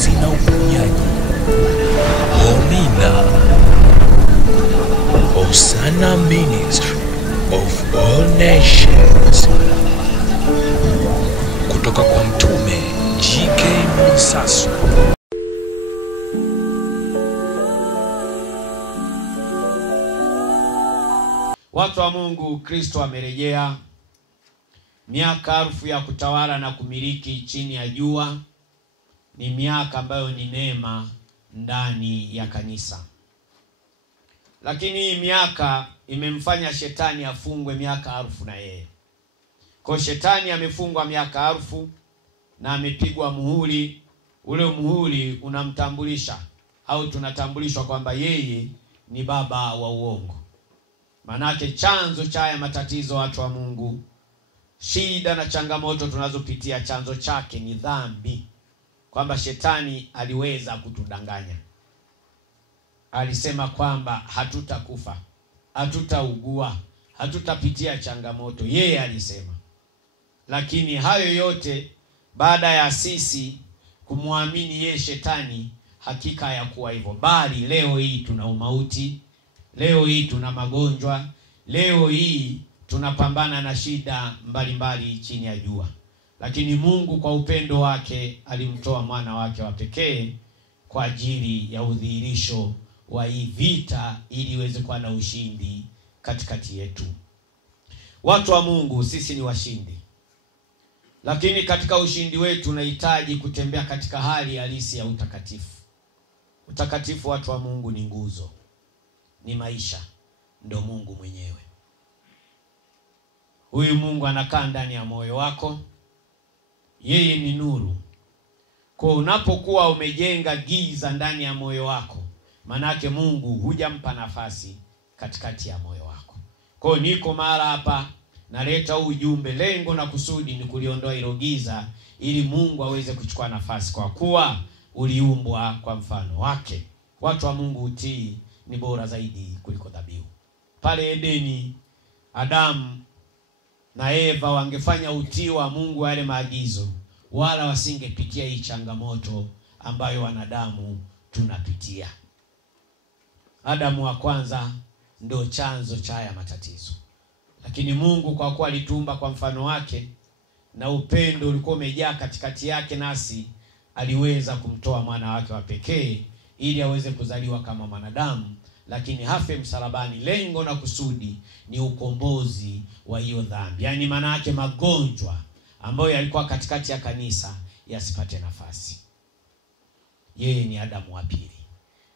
ukombozi na uponyaji. Homina Hosanna Ministry of All Nations, kutoka kwa Mtume G.K. Mwisasu. Watu wa Mungu, Kristo amerejea. Miaka 1000 ya kutawala na kumiliki chini ya jua ni miaka ambayo ni neema ndani ya kanisa. Lakini hii miaka imemfanya shetani afungwe miaka 1000 na yeye. Kwa shetani amefungwa miaka 1000 na amepigwa muhuri. Ule muhuri unamtambulisha au tunatambulishwa kwamba yeye ni baba wa uongo. Manake chanzo cha haya matatizo, watu wa Mungu, shida na changamoto tunazopitia, chanzo chake ni dhambi. Kwamba shetani aliweza kutudanganya. Alisema kwamba hatutakufa, hatutaugua, hatutapitia changamoto. Yeye alisema. Lakini hayo yote baada ya sisi kumwamini yeye shetani, hakika hayakuwa hivyo. Bali leo hii tuna umauti, leo hii tuna magonjwa, leo hii tunapambana na shida mbalimbali chini ya jua. Lakini Mungu kwa upendo wake alimtoa mwana wake wa pekee kwa ajili ya udhihirisho wa hii vita, ili iweze kuwa na ushindi katikati yetu. Watu wa Mungu, sisi ni washindi. Lakini katika ushindi wetu tunahitaji kutembea katika hali halisi ya utakatifu. Utakatifu, watu wa Mungu, ni nguzo, ni maisha, ndo Mungu mwenyewe. Huyu Mungu anakaa ndani ya moyo wako. Yeye ni nuru. Kwa unapokuwa umejenga giza ndani ya moyo wako, manake Mungu hujampa nafasi katikati ya moyo wako. Kwa niko mara hapa naleta ujumbe, lengo na kusudi ni kuliondoa hilo giza, ili Mungu aweze kuchukua nafasi, kwa kuwa uliumbwa kwa mfano wake. Watu wa Mungu, utii ni bora zaidi kuliko dhabihu. Pale Edeni, Adamu na Eva wangefanya utii wa Mungu yale maagizo, wala wasingepitia hii changamoto ambayo wanadamu tunapitia. Adamu wa kwanza ndio chanzo cha haya matatizo. Lakini Mungu kwa kuwa alituumba kwa mfano wake na upendo ulikuwa umejaa katikati yake nasi, aliweza kumtoa mwana wake wa pekee ili aweze kuzaliwa kama mwanadamu, lakini hafe msalabani. Lengo na kusudi ni ukombozi wa hiyo dhambi. Yaani maana yake magonjwa ambayo yalikuwa katikati ya kanisa yasipate nafasi. Yeye ni Adamu wa pili.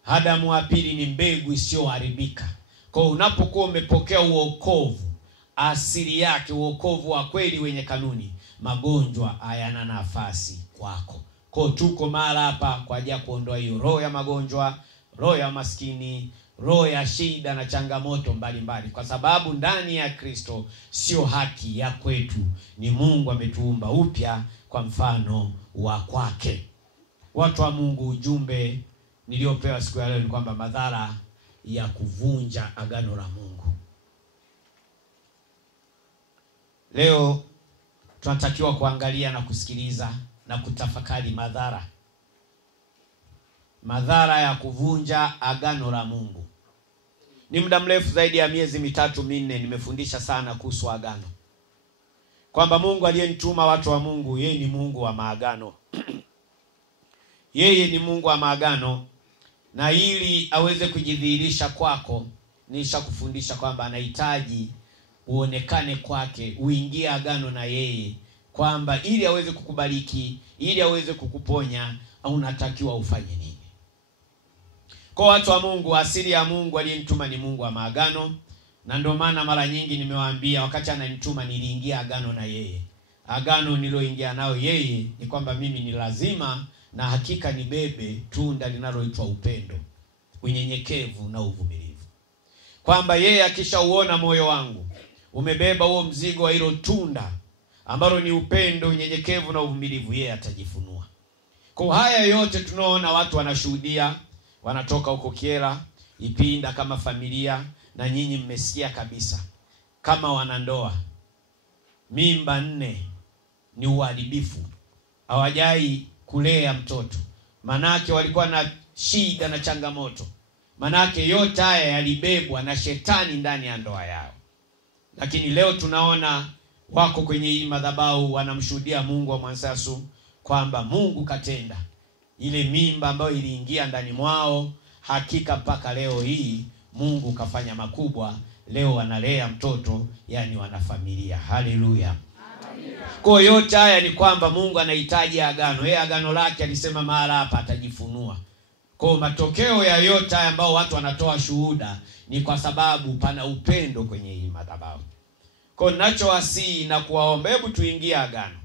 Adamu wa pili ni mbegu isiyoharibika. Kwa unapokuwa umepokea uokovu, asili yake uokovu wa kweli wenye kanuni, magonjwa hayana nafasi kwako. Kwa tuko mara hapa kwa ajili ya kuondoa hiyo roho ya magonjwa, roho ya maskini, roho ya shida na changamoto mbalimbali. Kwa sababu ndani ya Kristo sio haki ya kwetu, ni Mungu ametuumba upya kwa mfano wa kwake. Watu wa Mungu, ujumbe niliopewa siku ya leo ni kwamba madhara ya kuvunja agano la Mungu. Leo tunatakiwa kuangalia na kusikiliza na kutafakari madhara ya kuvunja agano la Mungu. Ni muda mrefu zaidi ya miezi 3-4 nimefundisha sana kuhusu agano. Kwamba Mungu aliyenituma, watu wa Mungu, yeye ni Mungu wa maagano. Yeye ni Mungu wa maagano, na ili aweze kujidhihirisha kwako, nishakufundisha kwamba anahitaji uonekane kwake, uingie agano na yeye, kwamba ili aweze kukubariki, ili aweze kukuponya, au unatakiwa ufanye nini. Kwa watu wa Mungu, asili ya Mungu aliyenituma ni Mungu wa maagano. Na ndio maana mara nyingi nimewaambia, wakati ananituma niliingia agano na yeye. Agano niloingia nao yeye ni kwamba mimi ni lazima na hakika nibebe tunda linaloitwa upendo, unyenyekevu na uvumilivu. Kwamba yeye akishauona moyo wangu umebeba huo mzigo wa hilo tunda ambalo ni upendo, unyenyekevu na uvumilivu, yeye atajifunua. Kwa haya yote tunaona watu wanashuhudia, wanatoka huko Kiera, Ipinda kama familia, na nyinyi mmesikia kabisa kama wanandoa. Mimba 4 ni uharibifu. Hawajai kulea mtoto. Manake walikuwa na shida na changamoto. Manake yote haya yalibebwa na shetani ndani ya ndoa yao. Lakini leo tunaona wako kwenye hii madhabahu wanamshuhudia Mungu wa Mwansasu kwamba Mungu katenda. Ile mimba ambayo iliingia ndani mwao, hakika mpaka leo hii Mungu kafanya makubwa. Leo wanalea mtoto, yani wana familia. Haleluya. Kwa yote haya ni kwamba Mungu anahitaji agano. Yeye agano lake alisema mahala hapa atajifunua. Kwa matokeo ya yote haya ambao watu wanatoa shuhuda ni kwa sababu pana upendo kwenye hii madhabahu. Kwa ninachowasihi na kuwaomba, hebu tuingie agano.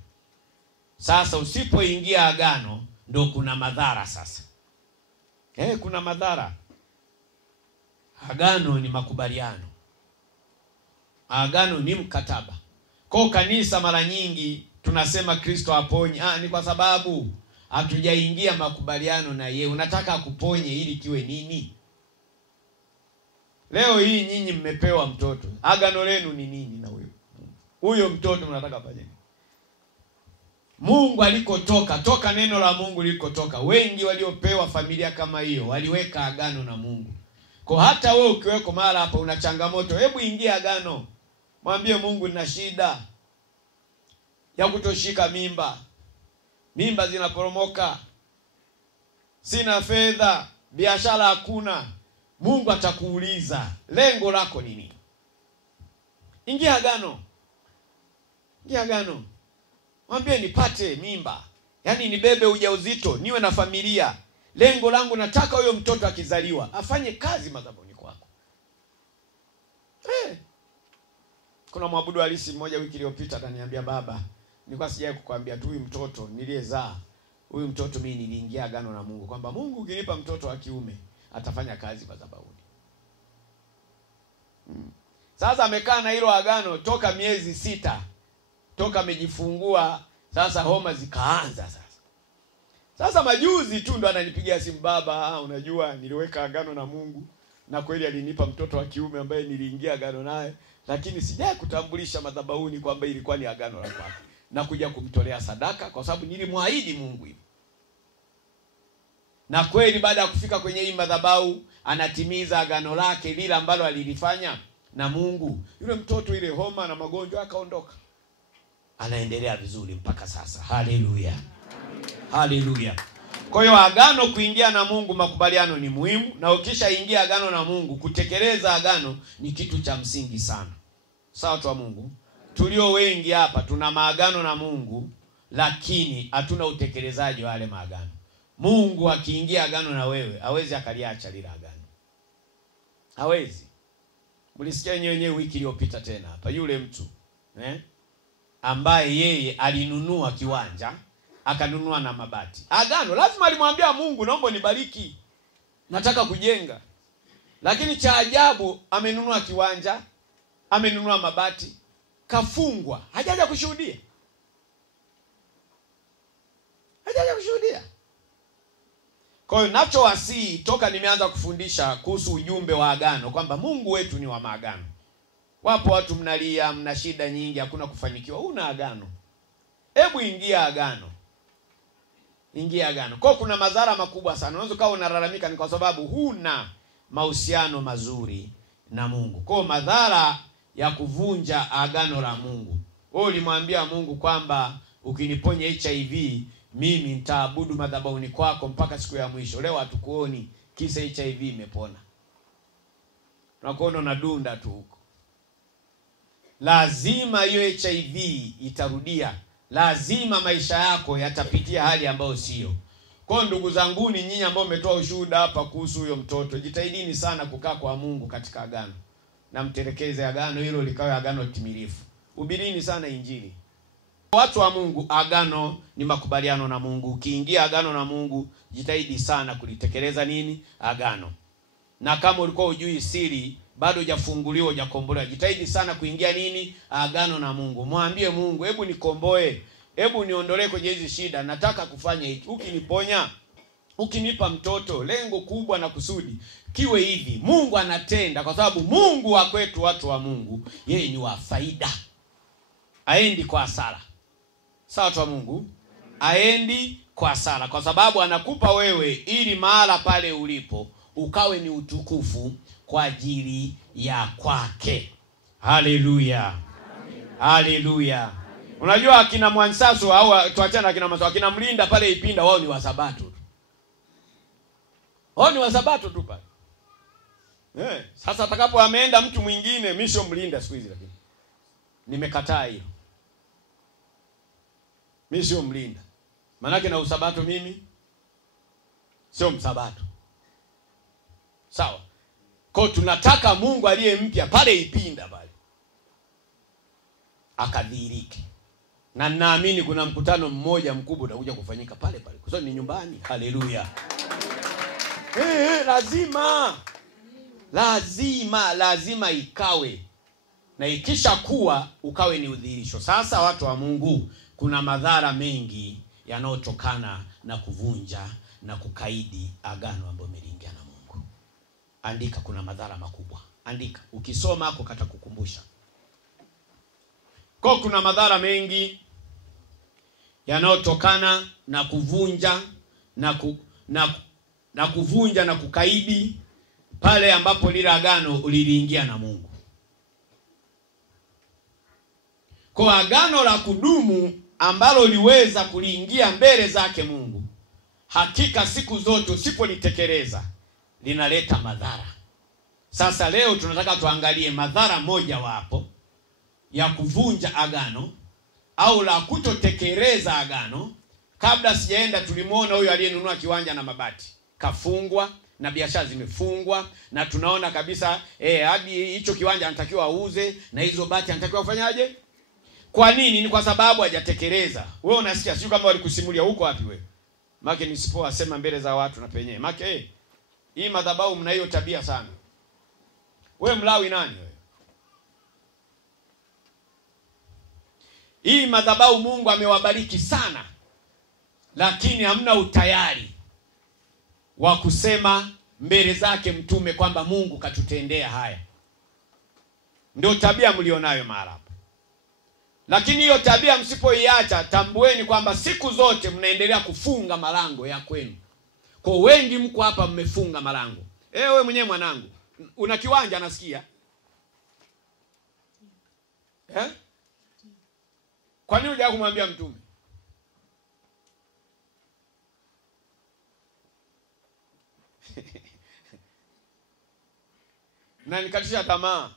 Sasa usipoingia agano ndio kuna madhara sasa. Kuna madhara. Agano ni makubaliano. Agano ni mkataba. Kwa kanisa mara nyingi tunasema Kristo aponye. Ni kwa sababu hatujaingia makubaliano na yeye. Unataka akuponye ili kiwe nini? Leo hii nyinyi mmepewa mtoto. Agano lenu ni nini na huyo mtoto mnataka fanye? Mungu alikotoka, toka neno la Mungu likotoka. Wengi waliopewa familia kama hiyo waliweka agano na Mungu. Kwa hata wewe ukiweko mahali hapa una changamoto, hebu ingia agano. Mwambie Mungu, nina shida ya kutoshika mimba. Mimba zinaporomoka. Sina fedha, biashara hakuna. Mungu atakuuliza, lengo lako ni nini? Ingia agano. Ingia agano. Mwambie nipate mimba. Yaani nibebe ujauzito, niwe na familia. Lengo langu nataka huyo mtoto akizaliwa afanye kazi madhabahuni kwako. Kuna mwabudu halisi mmoja wiki iliyopita akaniambia, baba, nilikuwa sijai kukwambia tu huyu mtoto niliyezaa. Huyu mtoto mimi niliingia agano na Mungu kwamba Mungu ukinipa mtoto wa kiume atafanya kazi madhabahuni. Sasa amekaa na hilo agano toka miezi 6. Toka amejifungua, sasa homa zikaanza sasa. Sasa majuzi tu ndo ananipigia simu, baba, unajua niliweka agano na Mungu na kweli alinipa mtoto wa kiume ambaye niliingia agano naye, lakini sijai kutambulisha madhabahuni kwamba ilikuwa ni agano la kwake. Na kuja kumtolea sadaka kwa sababu nilimwaahidi Mungu hivi. Na kweli baada ya kufika kwenye hii madhabahu anatimiza agano lake lile ambalo alilifanya na Mungu. Yule mtoto ile homa na magonjwa akaondoka. Anaendelea vizuri mpaka sasa. Haleluya. Haleluya. Kwa hiyo agano, kuingia na Mungu, makubaliano ni muhimu, na ukishaingia agano na Mungu, kutekeleza agano ni kitu cha msingi sana. Sawa watu wa Mungu? Tulio wengi hapa tuna maagano na Mungu, lakini hatuna utekelezaji wa yale maagano. Mungu akiingia agano na wewe, hawezi akaliacha lile agano. Hawezi. Mlisikia wenyewe wiki iliyopita tena hapa yule mtu, ambaye yeye alinunua kiwanja, akanunua na mabati. Agano lazima alimwambia Mungu, naomba nibariki, nataka kujenga. Lakini cha ajabu, amenunua kiwanja, amenunua mabati, kafungwa, hajaja kushuhudia. Hajaja kushuhudia. Kwa hiyo ninachowasihi toka nimeanza kufundisha kuhusu ujumbe wa agano kwamba Mungu wetu ni wa maagano. Wapo watu mnalia, mna shida nyingi, hakuna kufanikiwa. Una agano. Hebu ingia agano. Ingia agano. Kwa kuna madhara makubwa sana. Unaweza kawa unalalamika ni kwa sababu huna mahusiano mazuri na Mungu. Kwa madhara ya kuvunja agano la Mungu. Wewe ulimwambia Mungu kwamba ukiniponya HIV mimi nitaabudu madhabahuni kwako mpaka siku ya mwisho. Leo hatukuoni, kisa HIV imepona. Unakuona unadunda tu huko. Lazima hiyo HIV itarudia. Lazima maisha yako yatapitia hali ambayo sio. Kwa ndugu zangu, ni nyinyi ambao mmetoa ushuhuda hapa kuhusu huyo mtoto, jitahidini sana kukaa kwa Mungu katika agano. Na mtelekeze agano hilo likawe agano timilifu. Hubirini sana injili. Watu wa Mungu, agano ni makubaliano na Mungu. Ukiingia agano na Mungu, jitahidi sana kulitekeleza nini? Agano. Na kama ulikuwa hujui siri, bado hujafunguliwa, hujakombolewa, jitahidi sana kuingia nini? Agano na Mungu. Mwambie Mungu, hebu nikomboe, hebu niondolee kwenye hizi shida, nataka kufanya hiki. Ukiniponya, ukinipa mtoto, lengo kubwa na kusudi kiwe hivi. Mungu anatenda kwa sababu Mungu wa kwetu, watu wa Mungu, yeye ni wa faida. Haendi kwa hasara. Sawa watu wa Mungu? Haendi kwa sala, kwa sababu anakupa wewe ili mahala pale ulipo ukawe ni utukufu kwa ajili ya kwake. Haleluya, haleluya. Unajua akina Mwansaso au tuachana akina Mwansaso, akina Mlinda pale Ipinda, wao ni wa Sabato tu. Wao ni wa Sabato tu pale. Sasa atakapo ameenda mtu mwingine, mimi sio Mlinda siku hizi, lakini nimekataa hiyo. Mimi sio Mlinda. Maana na usabato mimi sio msabato. Sawa. Kwa tunataka Mungu aliye mpya pale Ipinda pale akadhihirike. Na naamini kuna mkutano mmoja mkubwa utakuja kufanyika pale pale. Kwa sababu ni nyumbani. Haleluya. Lazima ikawe. Na ikisha kuwa ukawe ni udhihirisho. Sasa watu wa Mungu, kuna madhara mengi yanayotokana na kuvunja na kukaidi agano ambalo umeliingia na Mungu. Andika, kuna madhara makubwa. Andika, ukisoma hapo kata kukumbusha. Kwa kuna madhara mengi yanayotokana na kuvunja na kuvunja na kukaidi pale ambapo lile agano uliliingia na Mungu. Kwa agano la kudumu ambalo liweza kuliingia mbele zake Mungu, hakika siku zote usipolitekeleza linaleta madhara. Sasa leo tunataka tuangalie madhara moja wapo ya kuvunja agano au la kutotekeleza agano. Kabla sijaenda, tulimuona huyo aliyenunua kiwanja na mabati kafungwa na biashara zimefungwa, na tunaona kabisa hadi hicho kiwanja anatakiwa auze na hizo bati anatakiwa kufanyaje? Kwa nini? Ni kwa sababu hajatekeleza. Wewe unasikia sio kama walikusimulia huko wapi wewe? Maana nisipowasema mbele za watu na penyewe. Maana hii madhabahu mna hiyo tabia sana. Wewe Mlawi nani wewe? Hii madhabahu Mungu amewabariki sana, lakini hamna utayari wa kusema mbele zake mtume kwamba Mungu katutendea haya. Ndio tabia mlionayo mahali hapo. Lakini hiyo tabia msipoiacha, tambueni kwamba siku zote mnaendelea kufunga malango ya kwenu. Kwa wengi mko hapa mmefunga malango. Wewe mwenyewe mwanangu, una kiwanja nasikia? Kwa nini hujaje kumwambia mtume? Na nikatisha tamaa.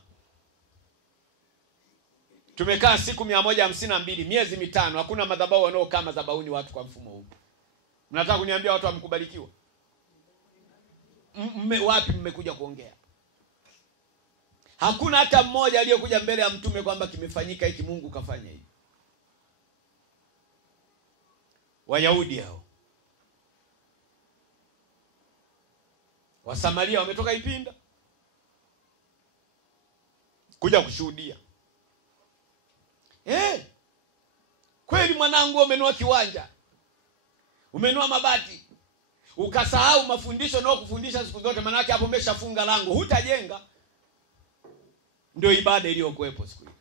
Tumekaa siku 152, miezi 5, hakuna madhabahu wanaokaa madhabahuni watu kwa mfumo huu. Mnataka kuniambia watu wamkubalikiwa? Wapi mmekuja kuongea? Hakuna hata mmoja aliyekuja mbele ya mtume kwamba kimefanyika hiki, Mungu kafanya hivi. Wayahudi hao, Wasamaria wametoka Ipinda kuja kushuhudia. Kweli mwanangu, umenua kiwanja, umenua mabati, ukasahau mafundisho nao kufundisha siku zote, maana yake hapo umeshafunga lango, hutajenga. Ndio ibada iliyokuepo siku hiyo.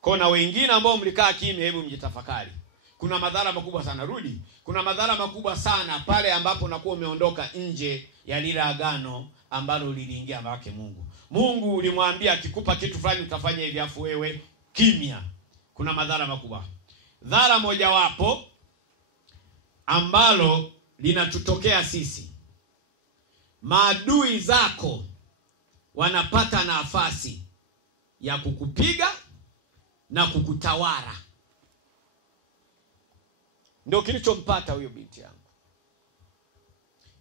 Kuna wengine ambao mlikaa kimya, hebu mjitafakari. Kuna madhara makubwa sana. Rudi. Kuna madhara makubwa sana pale ambapo unakuwa umeondoka nje ya lile agano ambalo liliingia kwake Mungu. Mungu ulimwambia akikupa kitu fulani utafanya hivi, afu wewe kimya. Kuna madhara makubwa. Dhara moja wapo ambalo linatutokea sisi. Maadui zako wanapata nafasi ya kukupiga na kukutawala. Ndio kilichompata huyo binti yangu.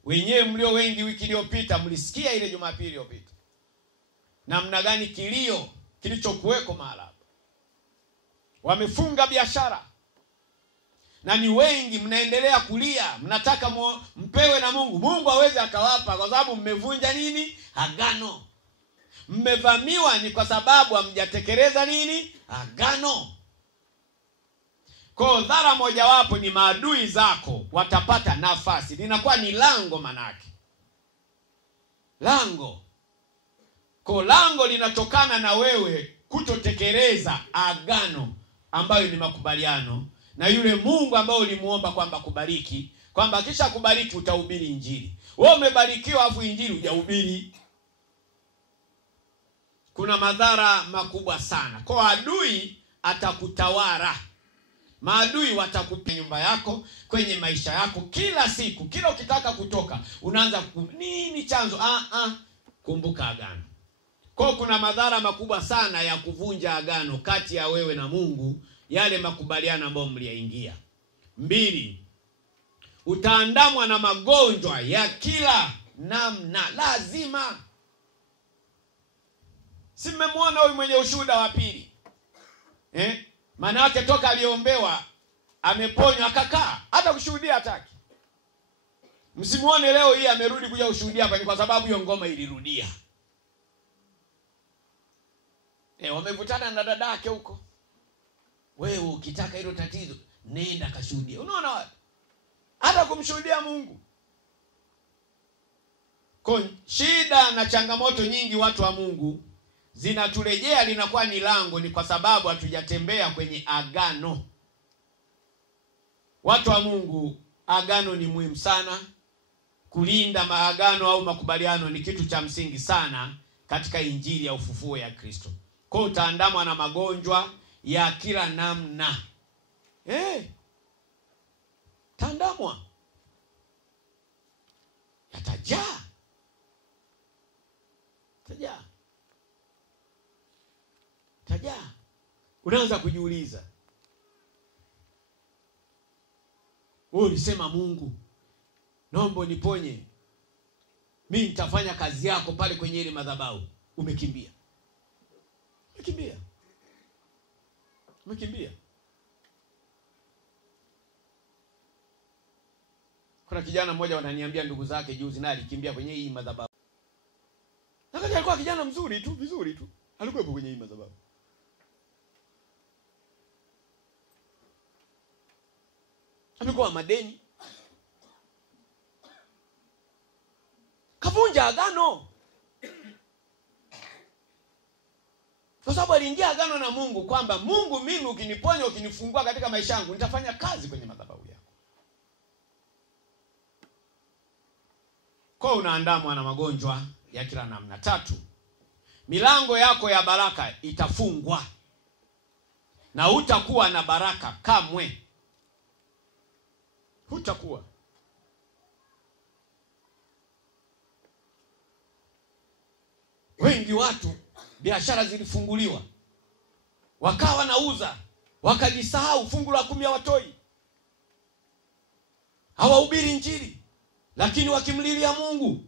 Wenyewe mlio wengi wiki iliyopita mlisikia ile Jumapili iliyopita namna gani kilio kilichokuweko mahali. Wamefunga biashara. Na ni wengi mnaendelea kulia, mnataka mpewe na Mungu. Mungu hawezi akawapa kwa sababu mmevunja nini? Agano. Mmevamiwa ni kwa sababu hamjatekeleza nini? Agano. Kwa dhara moja wapo ni maadui zako watapata nafasi. Linakuwa ni lango manake. Lango. Kwa lango linatokana na wewe kutotekeleza agano ambayo ni makubaliano na yule Mungu ambaye ulimuomba kwamba kubariki, kwamba kisha kubariki utahubiri injili. Wewe umebarikiwa afu injili hujahubiri. Kuna madhara makubwa sana. Kwa adui atakutawala. Maadui watakupa nyumba yako, kwenye maisha yako kila siku. Kila ukitaka kutoka unaanza nini chanzo? Kumbuka agano. Kwa kuna madhara makubwa sana ya kuvunja agano kati ya wewe na Mungu, yale makubaliano ambayo mliyaingia. 2, utaandamwa na magonjwa ya kila namna. Lazima. Si mmemwona huyu mwenye ushuhuda wa pili? Maana yake toka aliombewa ameponywa akakaa, hata kushuhudia hataki. Msimuone leo hii amerudi kuja kushuhudia hapa, ni kwa sababu hiyo ngoma ilirudia. Wamevutana na dada yake huko. Wewe ukitaka hilo tatizo nenda kashuhudia. Unaona wapi? Hata kumshuhudia Mungu. Kwa shida na changamoto nyingi watu wa Mungu zinaturejea, linakuwa ni lango, ni kwa sababu hatujatembea kwenye agano. Watu wa Mungu, agano ni muhimu sana. Kulinda maagano au makubaliano ni kitu cha msingi sana katika injili ya ufufuo ya Kristo. Kwa utaandamwa na magonjwa ya kila namna. Taandamwa. Yatajaa. Tajaa. Unaanza kujiuliza. Wewe ulisema Mungu, naomba niponye. Mimi nitafanya kazi yako pale kwenye ile madhabahu. Umekimbia. Kuna kijana mmoja wananiambia ndugu zake juzi naye alikimbia kwenye hii madhabahu. Lakini alikuwa kijana mzuri tu, vizuri tu. Alikuwa kwenye hii madhabahu. Amekuwa madeni. Kavunja agano. Kwa sababu aliingia agano na Mungu kwamba Mungu, mimi ukiniponya, ukinifungua katika maisha yangu, nitafanya kazi kwenye madhabahu yako. Kwa unaandamwa na magonjwa ya kila namna. 3, milango yako ya baraka itafungwa. Na hutakuwa na baraka kamwe. Hutakuwa. Wengi watu biashara zilifunguliwa, wakawa nauza, wakajisahau, fungu la 10 hawatoi. Hawahubiri injili, lakini wakimlilia Mungu,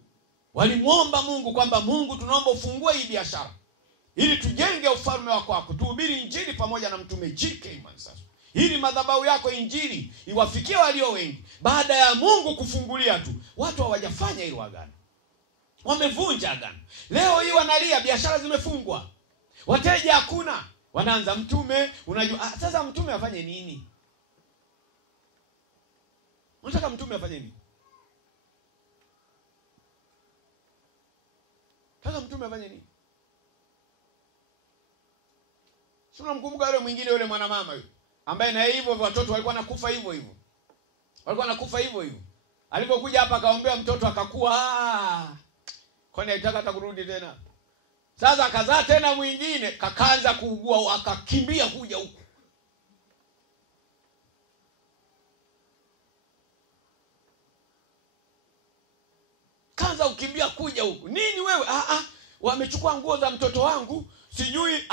walimuomba Mungu kwamba Mungu, tunaomba ufungue hii biashara ili tujenge ufalme wako wako, tuhubiri injili pamoja na mtume G.K. Mansasu, ili madhabahu yako injili iwafikie walio wengi. Baada ya Mungu kufungulia tu, watu hawajafanya hilo agano. Wamevunja agano. Leo hii wanalia biashara zimefungwa, wateja hakuna. Wanaanza mtume, unajua sasa mtume afanye nini? Unataka mtume afanye nini? Sasa mtume afanye nini? Sio, mkumbuka yule mwingine, yule mwanamama yule ambaye na hivyo watoto walikuwa nakufa hivyo hivyo. Alipokuja hapa akaombea mtoto akakua. Kwani alitaka hata kurudi tena? Sasa akazaa tena mwingine, kakaanza kuugua, akakimbia kuja huku. Kaanza kukimbia kuja huku. Nini wewe? Wamechukua nguo za mtoto wangu, sijui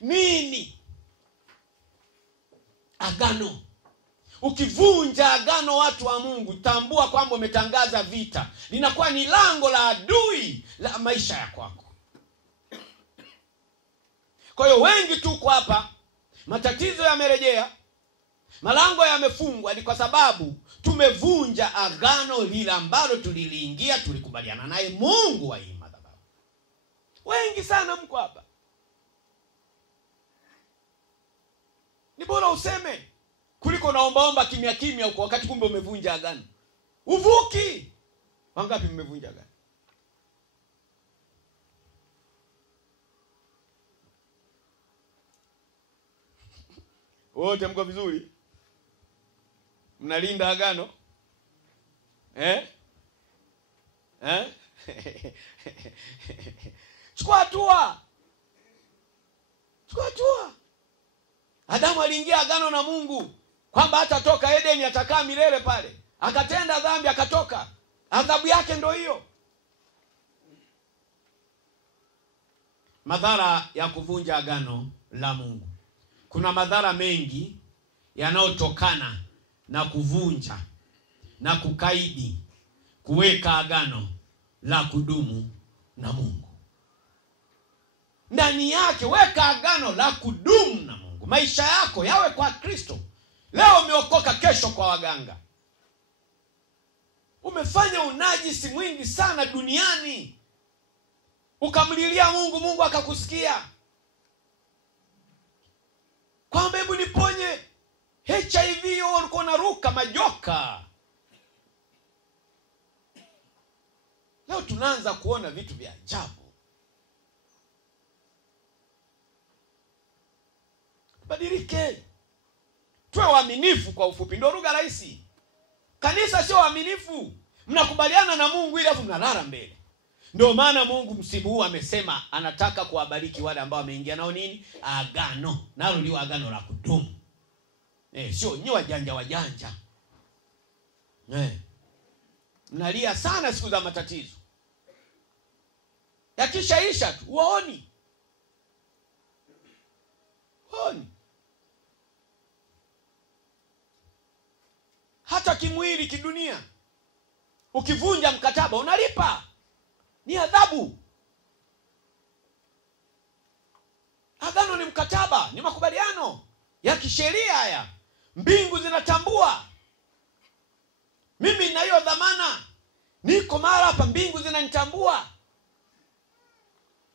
nini. Agano. Ukivunja agano, watu wa Mungu, tambua kwamba umetangaza vita. Linakuwa ni lango la adui la maisha ya kwako. Kwa hiyo wengi tuko hapa, matatizo yamerejea, malango yamefungwa, ni kwa sababu tumevunja agano lile ambalo tuliliingia, tulikubaliana naye Mungu wa hii madhabahu. Wengi sana mko hapa. Ni bora useme kuliko naombaomba kimya kimya huko, wakati kumbe umevunja agano. Uvuki. Wangapi mmevunja agano? Wote mko vizuri? Mnalinda agano? Chukua hatua. Chukua hatua. Adamu aliingia agano na Mungu kwamba hatatoka Edeni, atakaa milele pale. Akatenda dhambi, akatoka. Adhabu yake ndio hiyo. Madhara ya kuvunja agano la Mungu. Kuna madhara mengi yanayotokana na kuvunja na kukaidi kuweka agano la kudumu na Mungu. Ndani yake weka agano la kudumu na Mungu. Maisha yako yawe kwa Kristo. Leo umeokoka, kesho kwa waganga. Umefanya unajisi mwingi sana duniani. Ukamlilia Mungu, Mungu akakusikia. Kwamba hebu niponye HIV, ulikuwa unaruka majoka. Leo tunaanza kuona vitu vya ajabu. Badilike. Tuwe waaminifu, kwa ufupi ndio lugha rahisi. Kanisa sio waaminifu. Mnakubaliana na Mungu ili afu mnalala mbele. Ndio maana Mungu msimu huu amesema anataka kuwabariki wale ambao wameingia nao nini? Agano. Nalo ndio agano la kudumu. Sio nyi wajanja. Mnalia sana siku za matatizo. Yakishaisha tu waoni. Hata kimwili, kidunia. Ukivunja mkataba unalipa. Ni adhabu. Agano ni mkataba, ni makubaliano ya kisheria haya. Mbingu zinatambua. Mimi na hiyo dhamana. Niko mara hapa, mbingu zinanitambua.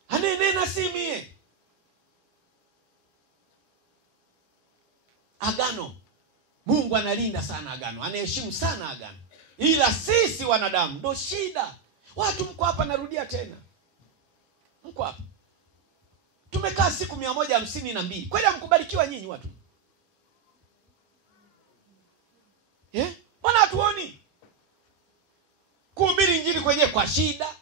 Anenena si mie. Agano. Mungu analinda sana agano. Anaheshimu sana agano. Ila sisi wanadamu ndo shida. Watu mko hapa, narudia tena. Mko hapa. Tumekaa siku 152. Kweli hamkubarikiwa nyinyi watu? Mbona hatuoni? Kuhubiri injili kwenye kwa shida.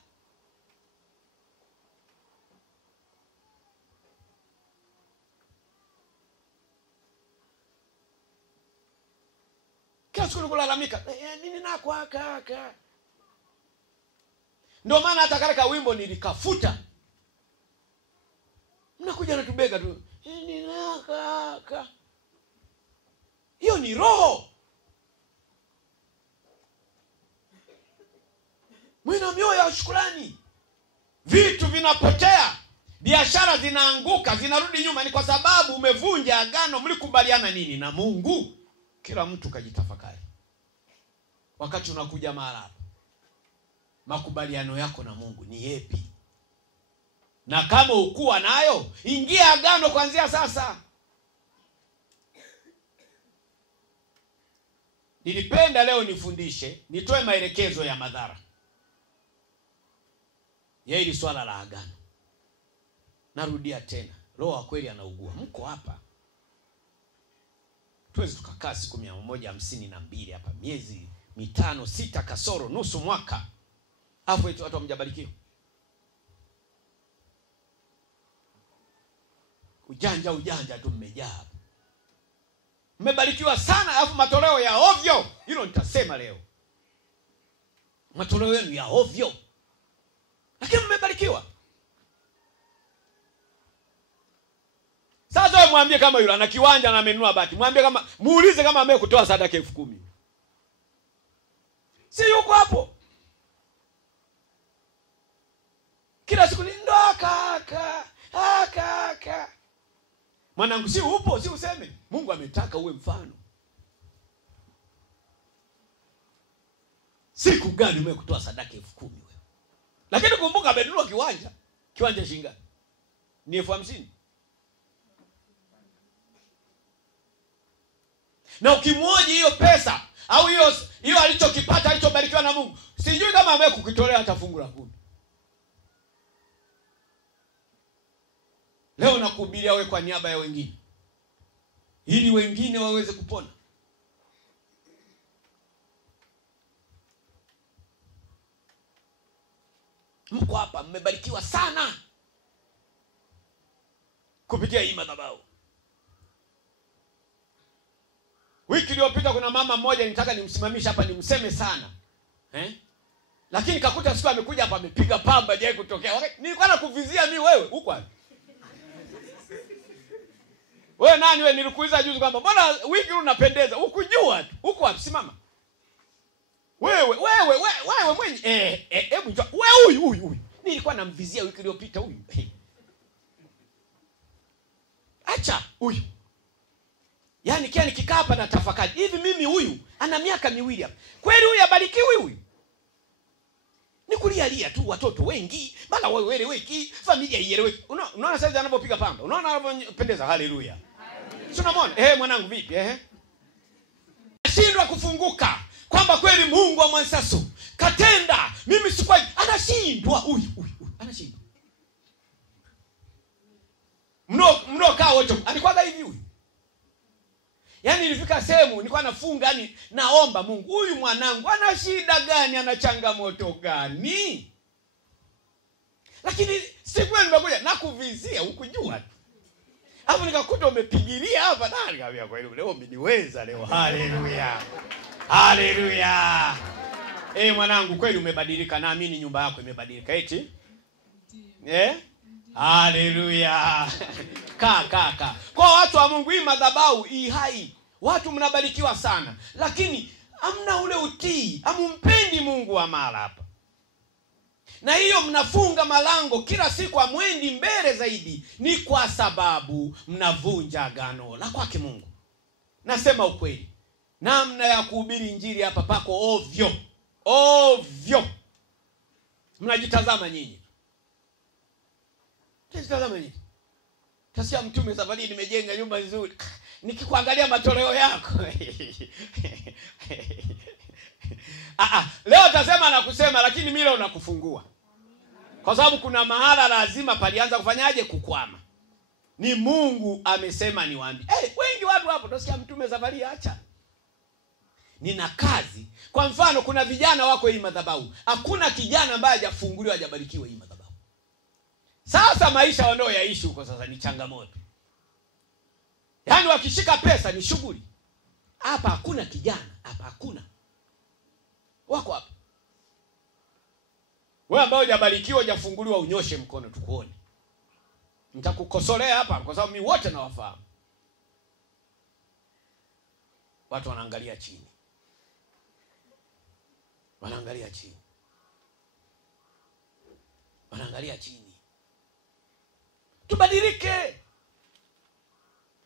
Kila siku kulalamika. Nini nako kaka? Ndio maana hata kale ka wimbo nilikafuta. Mnakuja na tubega tu. Nini kaka? Hiyo ni roho. Mwina mioyo ya shukrani. Vitu vinapotea. Biashara zinaanguka, zinarudi nyuma. Ni kwa sababu umevunja agano. Mlikubaliana nini na Mungu? Kila mtu kajitafakari. Wakati unakuja mahali hapa, makubaliano yako na Mungu ni yepi? Na kama ukuwa nayo, ingia agano kuanzia sasa. Nilipenda leo nifundishe, nitoe maelekezo ya madhara ya hili swala la agano. Narudia tena, roho wa kweli anaugua. Mko hapa. Tuwezi tukakaa siku 152 hapa, miezi 5, 6 kasoro nusu mwaka. Afu eti watu hamjabarikiwa. Ujanja tu mmejaa hapa. Mmebarikiwa sana, afu matoleo ya ovyo. Hilo nitasema leo. Matoleo yenu ya ovyo. Lakini mmebarikiwa. Sasa wewe mwambie kama yule ana kiwanja na amenunua bati. Mwambie kama, muulize kama amekutoa sadaka 10,000. Si yuko hapo. Kila siku ni ndo kaka. Mwanangu, si upo, si useme. Mungu ametaka uwe mfano. Siku gani umekutoa sadaka 10,000 wewe? Lakini kumbuka amenunua kiwanja. Kiwanja shilingi ngapi? Ni 50,000. Na ukimwoji hiyo pesa au hiyo alichokipata, alichobarikiwa na Mungu, sijui kama amekukitolea hata fungu la 10. Leo nakuhubiria wewe kwa niaba ya wengine, ili wengine waweze kupona. Mko hapa mmebarikiwa sana kupitia hii madhabahu. Wiki iliyopita kuna mama mmoja nitaka nimsimamishe hapa nimseme sana. Lakini kakuta siku amekuja hapa amepiga pamba je kutokea. Nilikuwa nakuvizia mimi wewe huko wapi? Wewe nani wewe, nilikuuliza juzi kwamba mbona wiki unapendeza? Ukujua tu. Huko wapi? Simama. Wewe mwenye hebu njoo. Wewe huyu. Nilikuwa namvizia wiki iliyopita huyu. Acha huyu. Yaani kia nikikaa hapa na tafakari, hivi mimi huyu ana miaka 2 hapa. Kweli huyu abarikiwi huyu? Nikulia tu watoto wengi, bala wewe weki, familia ieleweki. Unaona sasa anapopiga pamba. Unaona anapopendeza. Haleluya. Si unamwona? Mwanangu vipi? Anashindwa kufunguka kwamba kweli Mungu wa Mwansasu katenda. Mimi sikwaje. Anashindwa huyu. Anashindwa. Mno kaa wote. Alikuwa hivi huyu. Yaani nilifika sehemu nilikuwa nafunga, yani naomba Mungu, huyu mwanangu ana shida gani, ana changamoto gani? Lakini siku nimekuja nakuvizia ukujua tu. Hapo nikakuta umepigilia hapa na nikamwambia kwa hilo leo umeniweza leo. Haleluya. Haleluya. Mwanangu kweli umebadilika, naamini nyumba yako imebadilika eti. Haleluya. Kaa. Kwa watu wa Mungu, hii madhabahu hii hai. Watu mnabarikiwa sana, lakini hamna ule utii, hamumpendi Mungu wa mara hapa. Na hiyo mnafunga malango kila siku, amwendi mbele zaidi, ni kwa sababu mnavunja agano la kwake Mungu. Nasema ukweli. Namna ya kuhubiri injili hapa pako ovyo. Mnajitazama nyinyi. Tazama nyinyi. Tasia mtume safari nimejenga nyumba nzuri. Nikikuangalia matoleo yako. Leo tasema na kusema, lakini mimi leo nakufungua. Kwa sababu kuna mahala lazima palianza kufanyaje kukwama. Ni Mungu amesema niwaambie. Wengi watu hapo tasikia mtume safari acha. Nina kazi. Kwa mfano kuna vijana wako hii madhabahu. Hakuna kijana ambaye hajafunguliwa hajabarikiwa hii madhabahu. Sasa maisha wanaoyaishi huko sasa ni changamoto. Yaani wakishika pesa ni shughuli. Hapa hakuna kijana, hapa hakuna. Wako hapa. Wewe ambao hujabarikiwa, hujafunguliwa, unyoshe mkono tukuone. Nitakukosolea hapa kwa sababu mimi wote nawafahamu. Watu wanaangalia chini. Wanaangalia chini. Tubadilike.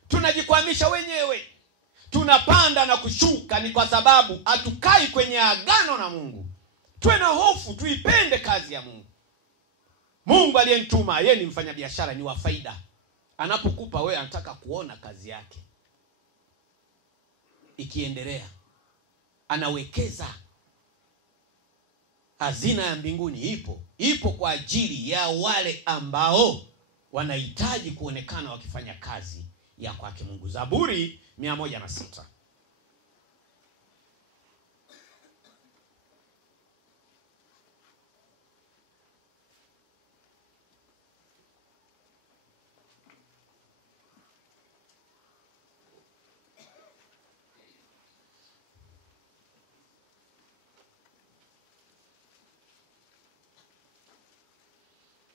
Tunajikwamisha wenyewe. Tunapanda na kushuka ni kwa sababu hatukai kwenye agano na Mungu. Tuwe na hofu, tuipende kazi ya Mungu. Mungu aliyenituma, yeye ni mfanyabiashara, ni wa faida. Anapokupa wewe anataka kuona kazi yake ikiendelea. Anawekeza. Hazina ya mbinguni ipo kwa ajili ya wale ambao wanahitaji kuonekana wakifanya kazi ya kwake Mungu. Zaburi 106.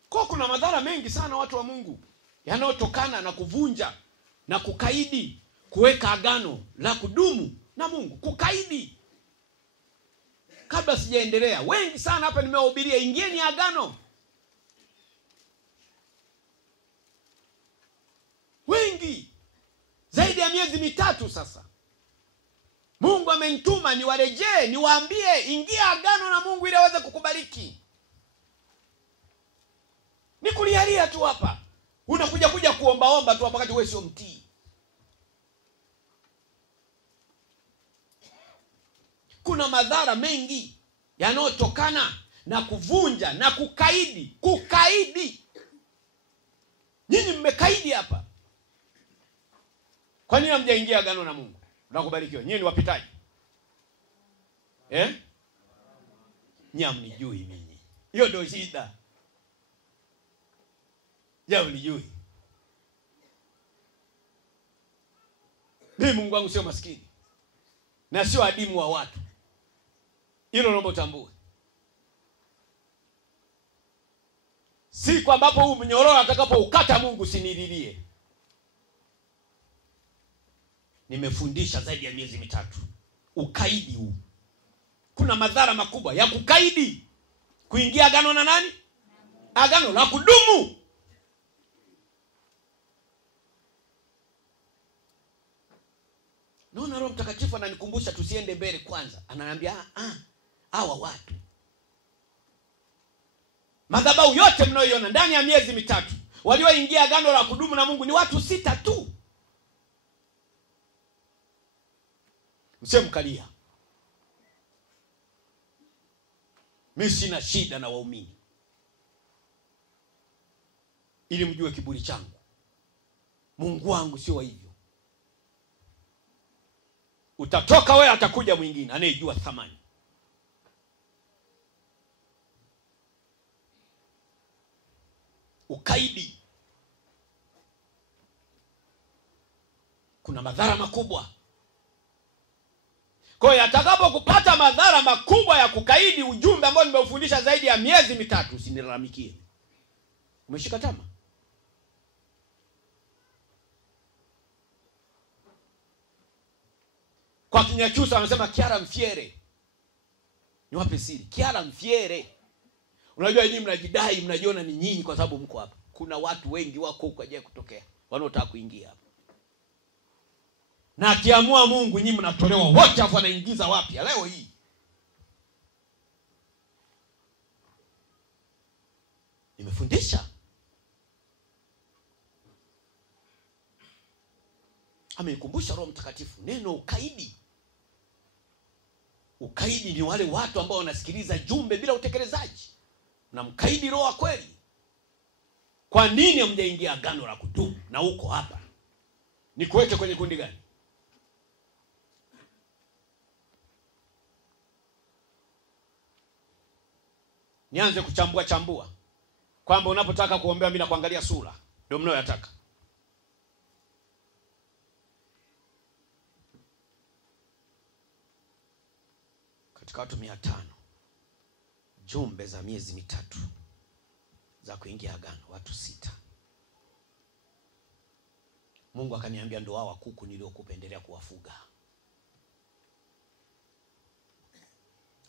Kwa kuna madhara mengi sana watu wa Mungu yanayotokana na kuvunja na kukaidi kuweka agano la kudumu na Mungu. Kukaidi. Kabla sijaendelea, wengi sana hapa nimewahubiria ingieni agano. Wengi zaidi ya miezi 3 sasa. Mungu amenituma niwarejee, niwaambie ingia agano na Mungu ili aweze kukubariki. Ni kulialia tu hapa. Unakuja kuomba tu hapa wakati wewe sio mtii. Kuna madhara mengi yanayotokana na kuvunja na kukaidi. Kukaidi. Nyinyi mmekaidi hapa. Kwa nini hamjaingia agano na Mungu? Unakubarikiwa. Nyinyi ni wapitaji. Nyinyi hamnijui mimi. Hiyo ndio shida. Je, ulijui? Mimi Mungu wangu sio maskini na sio adimu wa watu. Hilo naomba utambue. Siku ambapo huu mnyororo atakapoukata Mungu sinililie. Nimefundisha zaidi ya miezi mitatu. Ukaidi huu. Kuna madhara makubwa ya kukaidi. Kuingia agano na nani? Agano la kudumu. Naona Roho Mtakatifu ananikumbusha tusiende mbele kwanza. Ananiambia hawa watu. Madhabahu yote mnayoiona ndani ya miezi mitatu, walioingia agano la kudumu na Mungu ni watu 6 tu. Msemkalia. Mimi sina shida na waumini. Ili mjue kiburi changu. Mungu wangu sio wa hivyo. Utatoka wewe, atakuja mwingine anayejua thamani. Ukaidi. Kuna madhara makubwa. Kwa hiyo atakapo kupata madhara makubwa ya kukaidi ujumbe ambao nimeufundisha zaidi ya miezi mitatu, usinilalamikie. Umeshika tama? Kwa Kinyakyusa wanasema Kiara mfiere. Niwape siri, Kiara mfiere. Unajua nyinyi mnajidai, mnajiona ni nyinyi kwa sababu mko hapa. Kuna watu wengi wako huko aje kutokea, wanaotaka kuingia hapa. Na akiamua Mungu nyinyi mnatolewa wote, afu anaingiza wapi leo hii? Nimefundisha. Amenikumbusha Roho Mtakatifu neno ukaidi. Ukaidi ni wale watu ambao wanasikiliza jumbe bila utekelezaji. Na mkaidi roho wa kweli. Kwa nini hamjaingia agano la kudumu na uko hapa? Nikuweke kwenye kundi gani? Nianze kuchambua kwamba unapotaka kuombewa bila kuangalia sura ndio mnayoyataka. Katika watu 500 jumbe za miezi mitatu za kuingia agano, watu 6. Mungu akaniambia ndio hawa kuku niliokupendelea kuwafuga.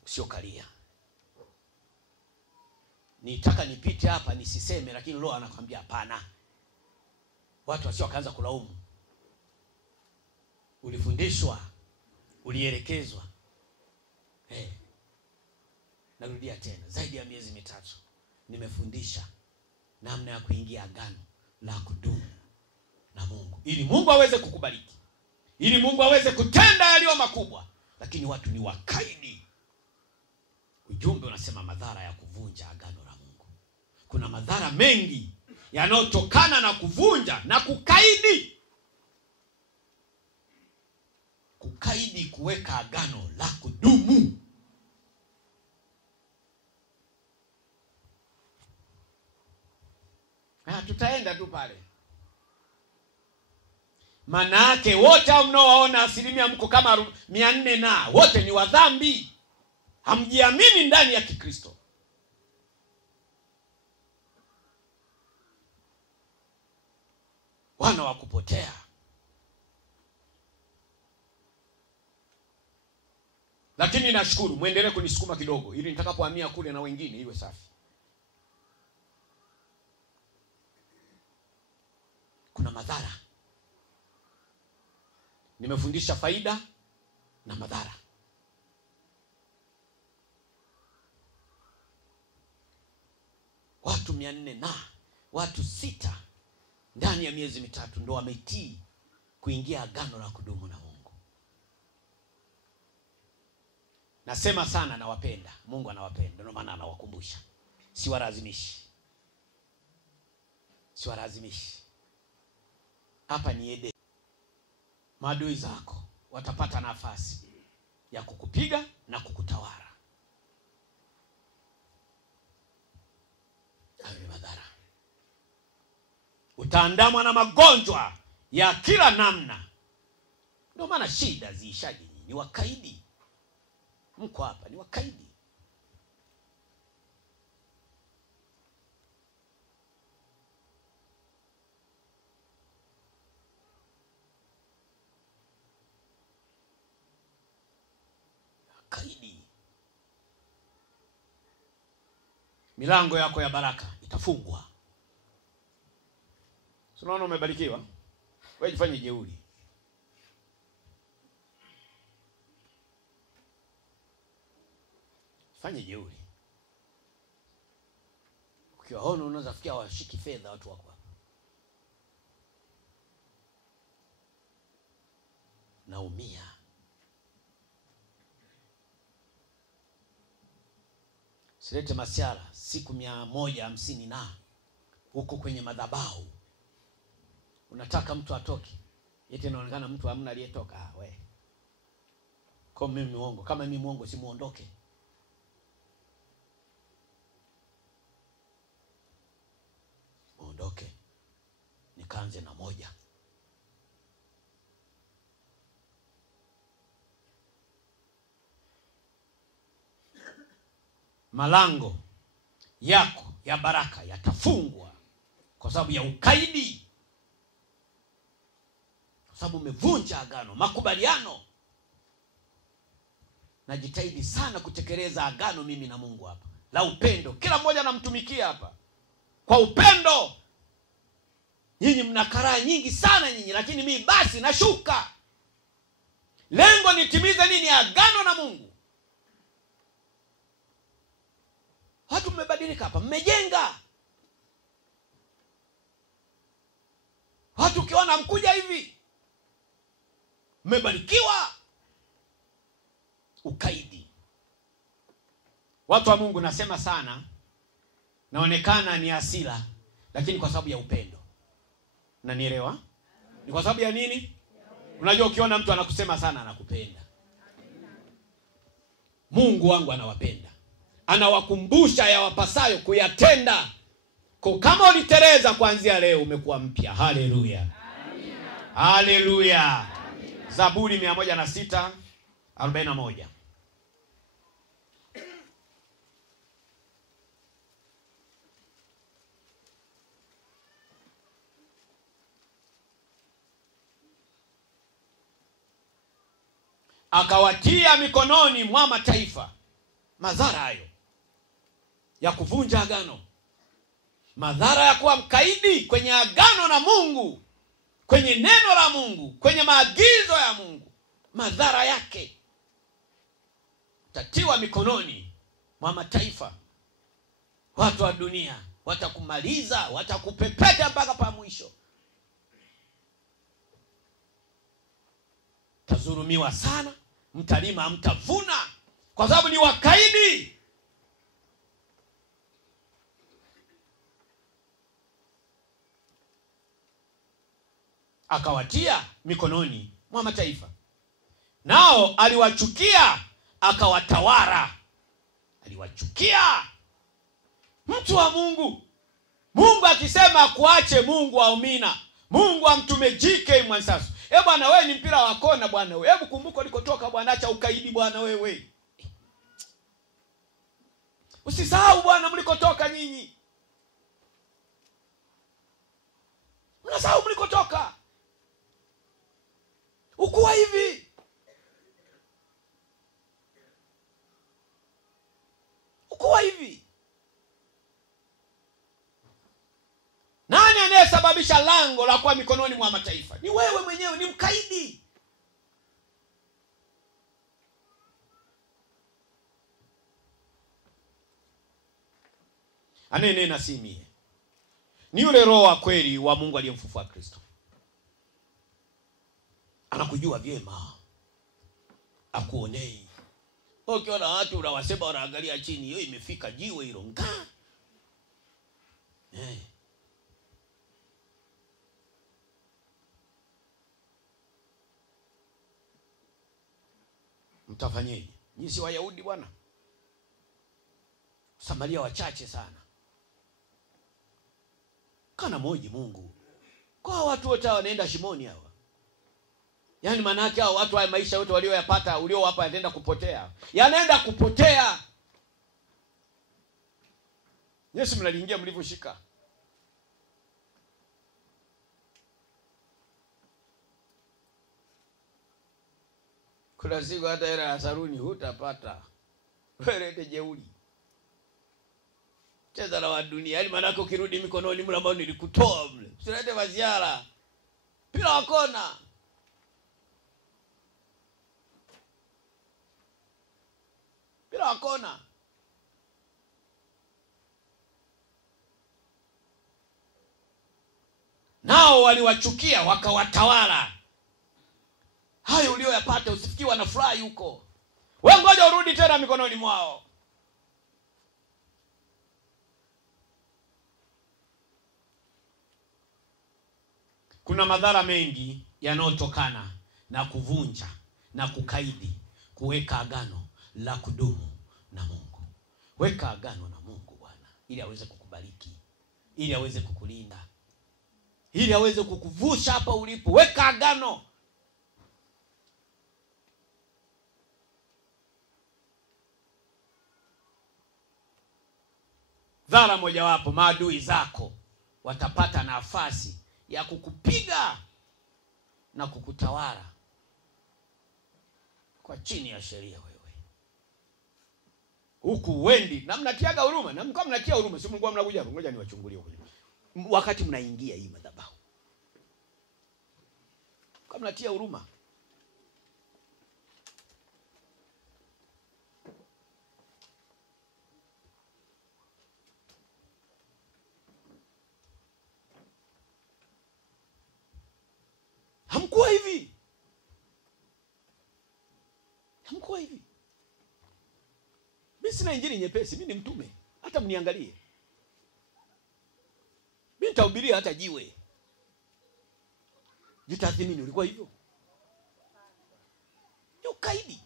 Sio kalia. Nitaka nipite hapa nisiseme, lakini Roho anakuambia hapana. Watu wasio kaanza kulaumu. Ulifundishwa, ulielekezwa. Narudia tena, zaidi ya miezi mitatu nimefundisha namna ya kuingia agano la kudumu na Mungu, ili Mungu aweze kukubariki, ili Mungu aweze kutenda yaliyo makubwa. Lakini watu ni wakaidi. Ujumbe unasema madhara ya kuvunja agano la Mungu. Kuna madhara mengi yanayotokana na kuvunja na kukaidi. Kukaidi kuweka agano la kudumu. Tutaenda tu pale. Manake wote hao mnaowaona asilimia mko kama 400 na wote ni wadhambi. Hamjiamini ndani ya Kikristo. Wana wa kupotea. Lakini nashukuru muendelee kunisukuma kidogo ili nitakapohamia kule na wengine iwe safi. Kuna madhara. Nimefundisha faida na madhara. Watu 400 na watu 6 ndani ya miezi mitatu ndio wametii kuingia agano la kudumu na Mungu. Nasema sana nawapenda. Mungu anawapenda, ndio maana anawakumbusha. Siwalazimishi. Hapa ni ede. Maadui zako watapata nafasi ya kukupiga na kukutawala. Hayo ni madhara. Mtaandamwa na magonjwa ya kila namna. Ndio maana shida ziishaje nyinyi? Ni wakaidi. Mko hapa ni wakaidi. Kaidi. Milango yako ya baraka itafungwa. Unaona umebarikiwa? Wewe jifanye jeuri. Fanye jeuri. Ukiwaona unaweza fikia washiki fedha watu wako hapa. Naumia. Silete masiara siku 150 na huko kwenye madhabahu. Unataka mtu atoke. Yete inaonekana mtu hamna aliyetoka. We. Kwa mimi muongo. Kama mimi muongo si muondoke. Muondoke. Nikaanze na moja. Malango yako ya baraka yatafungwa kwa sababu ya ukaidi. Kwa sababu umevunja agano, makubaliano. Najitahidi sana kutekeleza agano mimi na Mungu hapa. La upendo. Kila mmoja anamtumikia hapa kwa upendo. Nyinyi mna karaa nyingi sana nyinyi, lakini mimi basi nashuka. Lengo nitimize nini? Agano na Mungu. Watu mmebadilika hapa, mmejenga. Watu ukiona mkuja hivi, mmebarikiwa. Ukaidi. Watu wa Mungu nasema sana, naonekana ni hasira, lakini kwa sababu ya upendo. Unanielewa? Ni kwa sababu ya nini? Unajua ukiona mtu anakusema sana anakupenda. Mungu wangu anawapenda. Anawakumbusha yawapasayo kuyatenda. Kwa kama ulitereza kuanzia leo umekuwa mpya. Haleluya. Amina. Haleluya. Zaburi 106:41. Akawatia mikononi mwa mataifa. Madhara hayo ya kuvunja agano. Madhara ya kuwa mkaidi kwenye agano na Mungu, kwenye neno la Mungu, kwenye maagizo ya Mungu. Madhara yake tatiwa mikononi mwa mataifa. Watu wa dunia watakumaliza, watakupepeta mpaka pa mwisho. Tazulumiwa sana, mtalima mtavuna kwa sababu ni wakaidi. Akawatia mikononi mwa mataifa. Nao aliwachukia, akawatawara. Aliwachukia. Mtu wa Mungu. Mungu akisema kuache, Mungu aumina. Mungu amtume JK Mwansasu. Bwana wewe ni mpira wa kona bwana wewe. Hebu kumbuka ulikotoka bwana, acha ukaidi bwana wewe. Usisahau bwana mlikotoka nyinyi. Unasahau mlikotoka. Ukuwa hivi. Ukuwa hivi. Nani anayesababisha lango la kuwa mikononi mwa mataifa? Ni wewe mwenyewe, ni mkaidi. Anenena si mie. Ni yule Roho wa kweli wa Mungu aliyemfufua Kristo. Anakujua vyema. Akuonei. Ukiona watu unawasema wanaangalia chini, hiyo imefika jiwe hilo nga. Mtafanyeje? Nyinyi si Wayahudi bwana? Samaria wachache sana. Kana moji Mungu. Kwa watu wote wanaenda shimoni hawa. Yaani maana yake hao watu wa maisha yote walioyapata uliowapa yanaenda kupotea. Yanaenda kupotea. Yesu mnaliingia mlivyoshika. Kuna siku hata hela ya saruni hutapata. Wewe jeuri. Cheza na wa dunia. Yaani maana yake ukirudi mikononi mle ambao nilikutoa mle. Usilete maziara. Pila wakona. Pila wakona. Nao waliwachukia wakawatawala. Hayo ulioyapata usifikiri wanafurahi huko. Wewe ngoja urudi tena mikononi mwao. Kuna madhara mengi yanayotokana na kuvunja na kukaidi kuweka agano la kudumu na Mungu. Weka agano na Mungu Bwana ili aweze kukubariki, ili aweze kukulinda, ili aweze kukuvusha hapa ulipo. Weka agano. Dhara mojawapo, maadui zako watapata nafasi ya kukupiga na kukutawala kwa chini ya sheria wewe. Huku wendi na mnatiaga huruma, na mkao mnatia huruma, si Mungu mnakuja hapo. Ngoja niwachungulie huko. Wakati mnaingia hii madhabahu. Kama mnatia huruma. Hamkuwa hivi. Hamkuwa hivi. Mimi sina injili nyepesi, mimi ni mtume. Hata mniangalie. Mimi nitahubiria hata jiwe. Jitathmini ulikuwa hivyo. Ni ukaidi.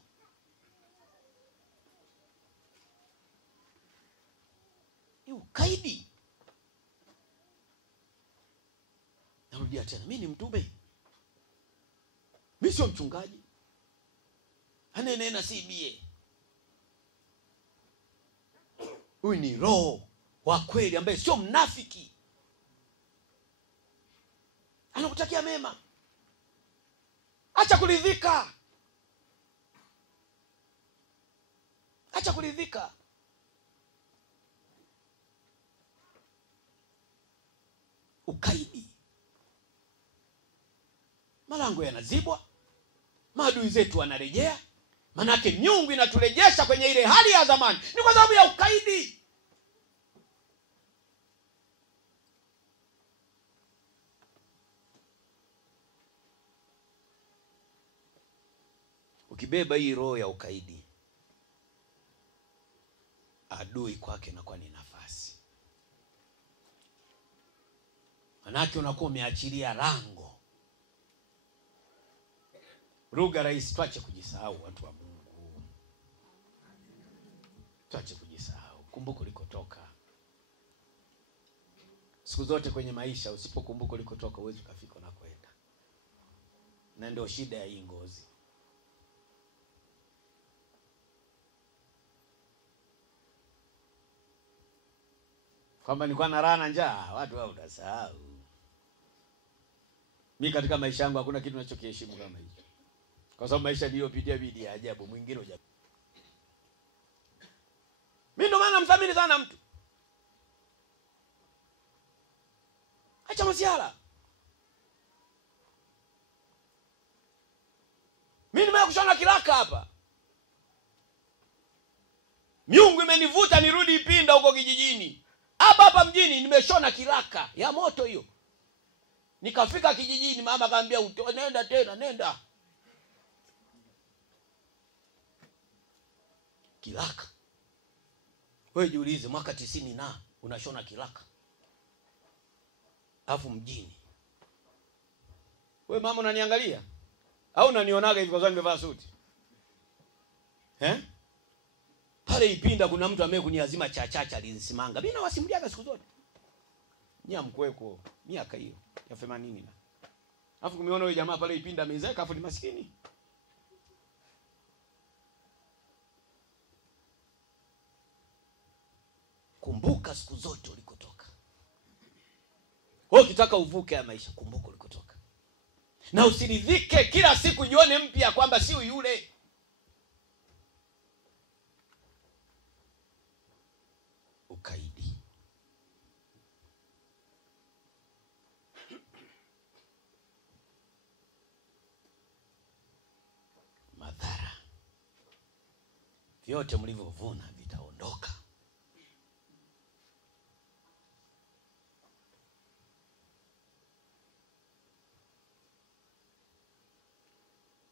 Ni ukaidi. Narudia tena, mimi ni mtume. Mimi sio mchungaji. Anenena si mie. Huyu ni roho wa kweli ambaye sio mnafiki. Anakutakia mema. Acha kuridhika. Acha kuridhika. Ukaidi. Malango yanazibwa. Maadui zetu wanarejea. Manake miungu inaturejesha kwenye ile hali ya zamani. Ni kwa sababu ya ukaidi. Ukibeba hii roho ya ukaidi, adui kwake inakuwa ni nafasi. Manake unakuwa umeachilia lango. Lugha rahisi, tuache kujisahau watu wa Mungu. Tuache kujisahau. Kumbuka ulikotoka. Siku zote kwenye maisha usipokumbuka ulikotoka huwezi kufika unakoenda. Na ndio shida ya hii ngozi. Kwamba nilikuwa na raha na njaa, watu wao utasahau. Mimi katika maisha yangu hakuna kitu ninachokiheshimu kama hicho. Kwa sababu maisha niliyopitia bidii ya ajabu, mwingine huja. Mimi ndo maana namthamini sana mtu. Acha masiala. Mimi nimeenda kushona kiraka hapa. Miungu imenivuta nirudi Ipinda huko kijijini. Hapa mjini nimeshona kiraka ya moto hiyo. Nikafika kijijini, mama akaambia nenda tena, nenda. Kiraka. Wewe jiulize, mwaka 90 na unashona kiraka. Alafu mjini. Wewe mama unaniangalia? Au unanionaga hivi kwa sababu nimevaa suti? Pale Ipinda kuna mtu ambaye kuniazima chachacha alisimanga. Mimi nawasimuliaga siku zote. Nyamkweko miaka hiyo ya 80 na. Alafu kumeona yule jamaa pale ipinda meza yake, afu ni maskini. Kumbuka siku zote ulikotoka. Wewe ukitaka uvuke ya maisha, kumbuka ulikotoka. Na usiridhike kila siku jione mpya kwamba si yule. Ukaidi. Madhara. Vyote mlivyovuna vitaondoka.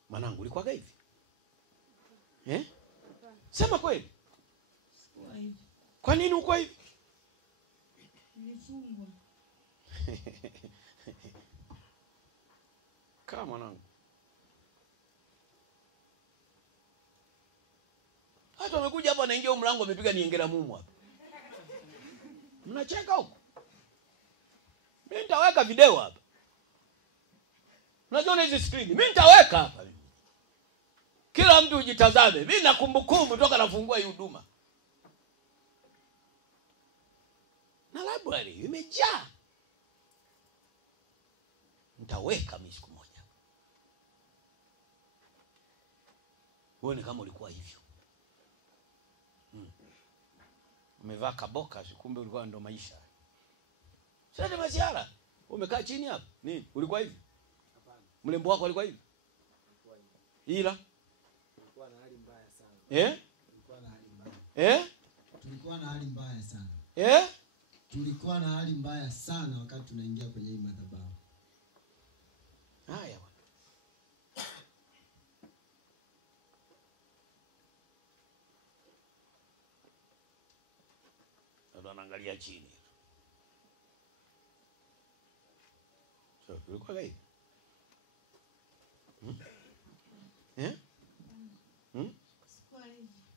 Mwanangu ulikuwa hivi? Sema kweli. Kwa nini uko hivi? Nilifungwa. Kama mwanangu. Hata wamekuja hapa anaingia mlango amepiga niengera mumu hapa. Mnacheka huko? Mimi nitaweka video hapa. Unaziona hizi screen? Mimi nitaweka hapa. Kila mtu ujitazame. Mimi na kumbukumbu toka nafungua hii huduma. Na library imejaa. Nitaweka mimi siku moja. Uone kama ulikuwa hivyo. Umevaa kaboka, kumbe ulikuwa ndo maisha. Sasa masiara. Umekaa chini hapa. Nini? Ulikuwa hivi? Hapana. Mlembo wako alikuwa hivi? Ulikuwa hivi. Ila Ulikuwa na hali mbaya sana. Ulikuwa na hali mbaya. Tulikuwa na hali mbaya sana. Tulikuwa na hali mbaya sana wakati tunaingia kwenye hii madhabahu. Haya bwana. Ndio anaangalia chini. Sio, ulikuwa gani?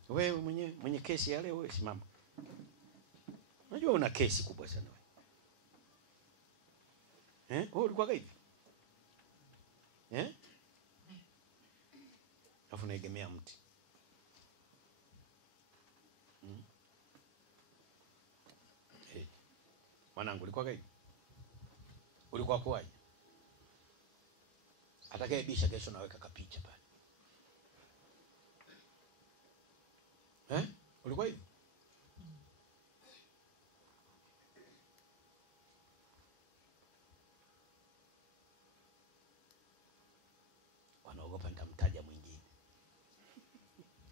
Wewe mwenye kesi ya leo, wewe simama. Unajua una kesi kubwa sana wewe. Wewe ulikuwa hivi? Alafu naegemea mti. Mwanangu ulikuwa hivi? Ulikuwa kwaje? Atakayebisha kesho naweka kapicha pale. Ulikuwa hivi? Wanaogopa nitamtaja mwingine.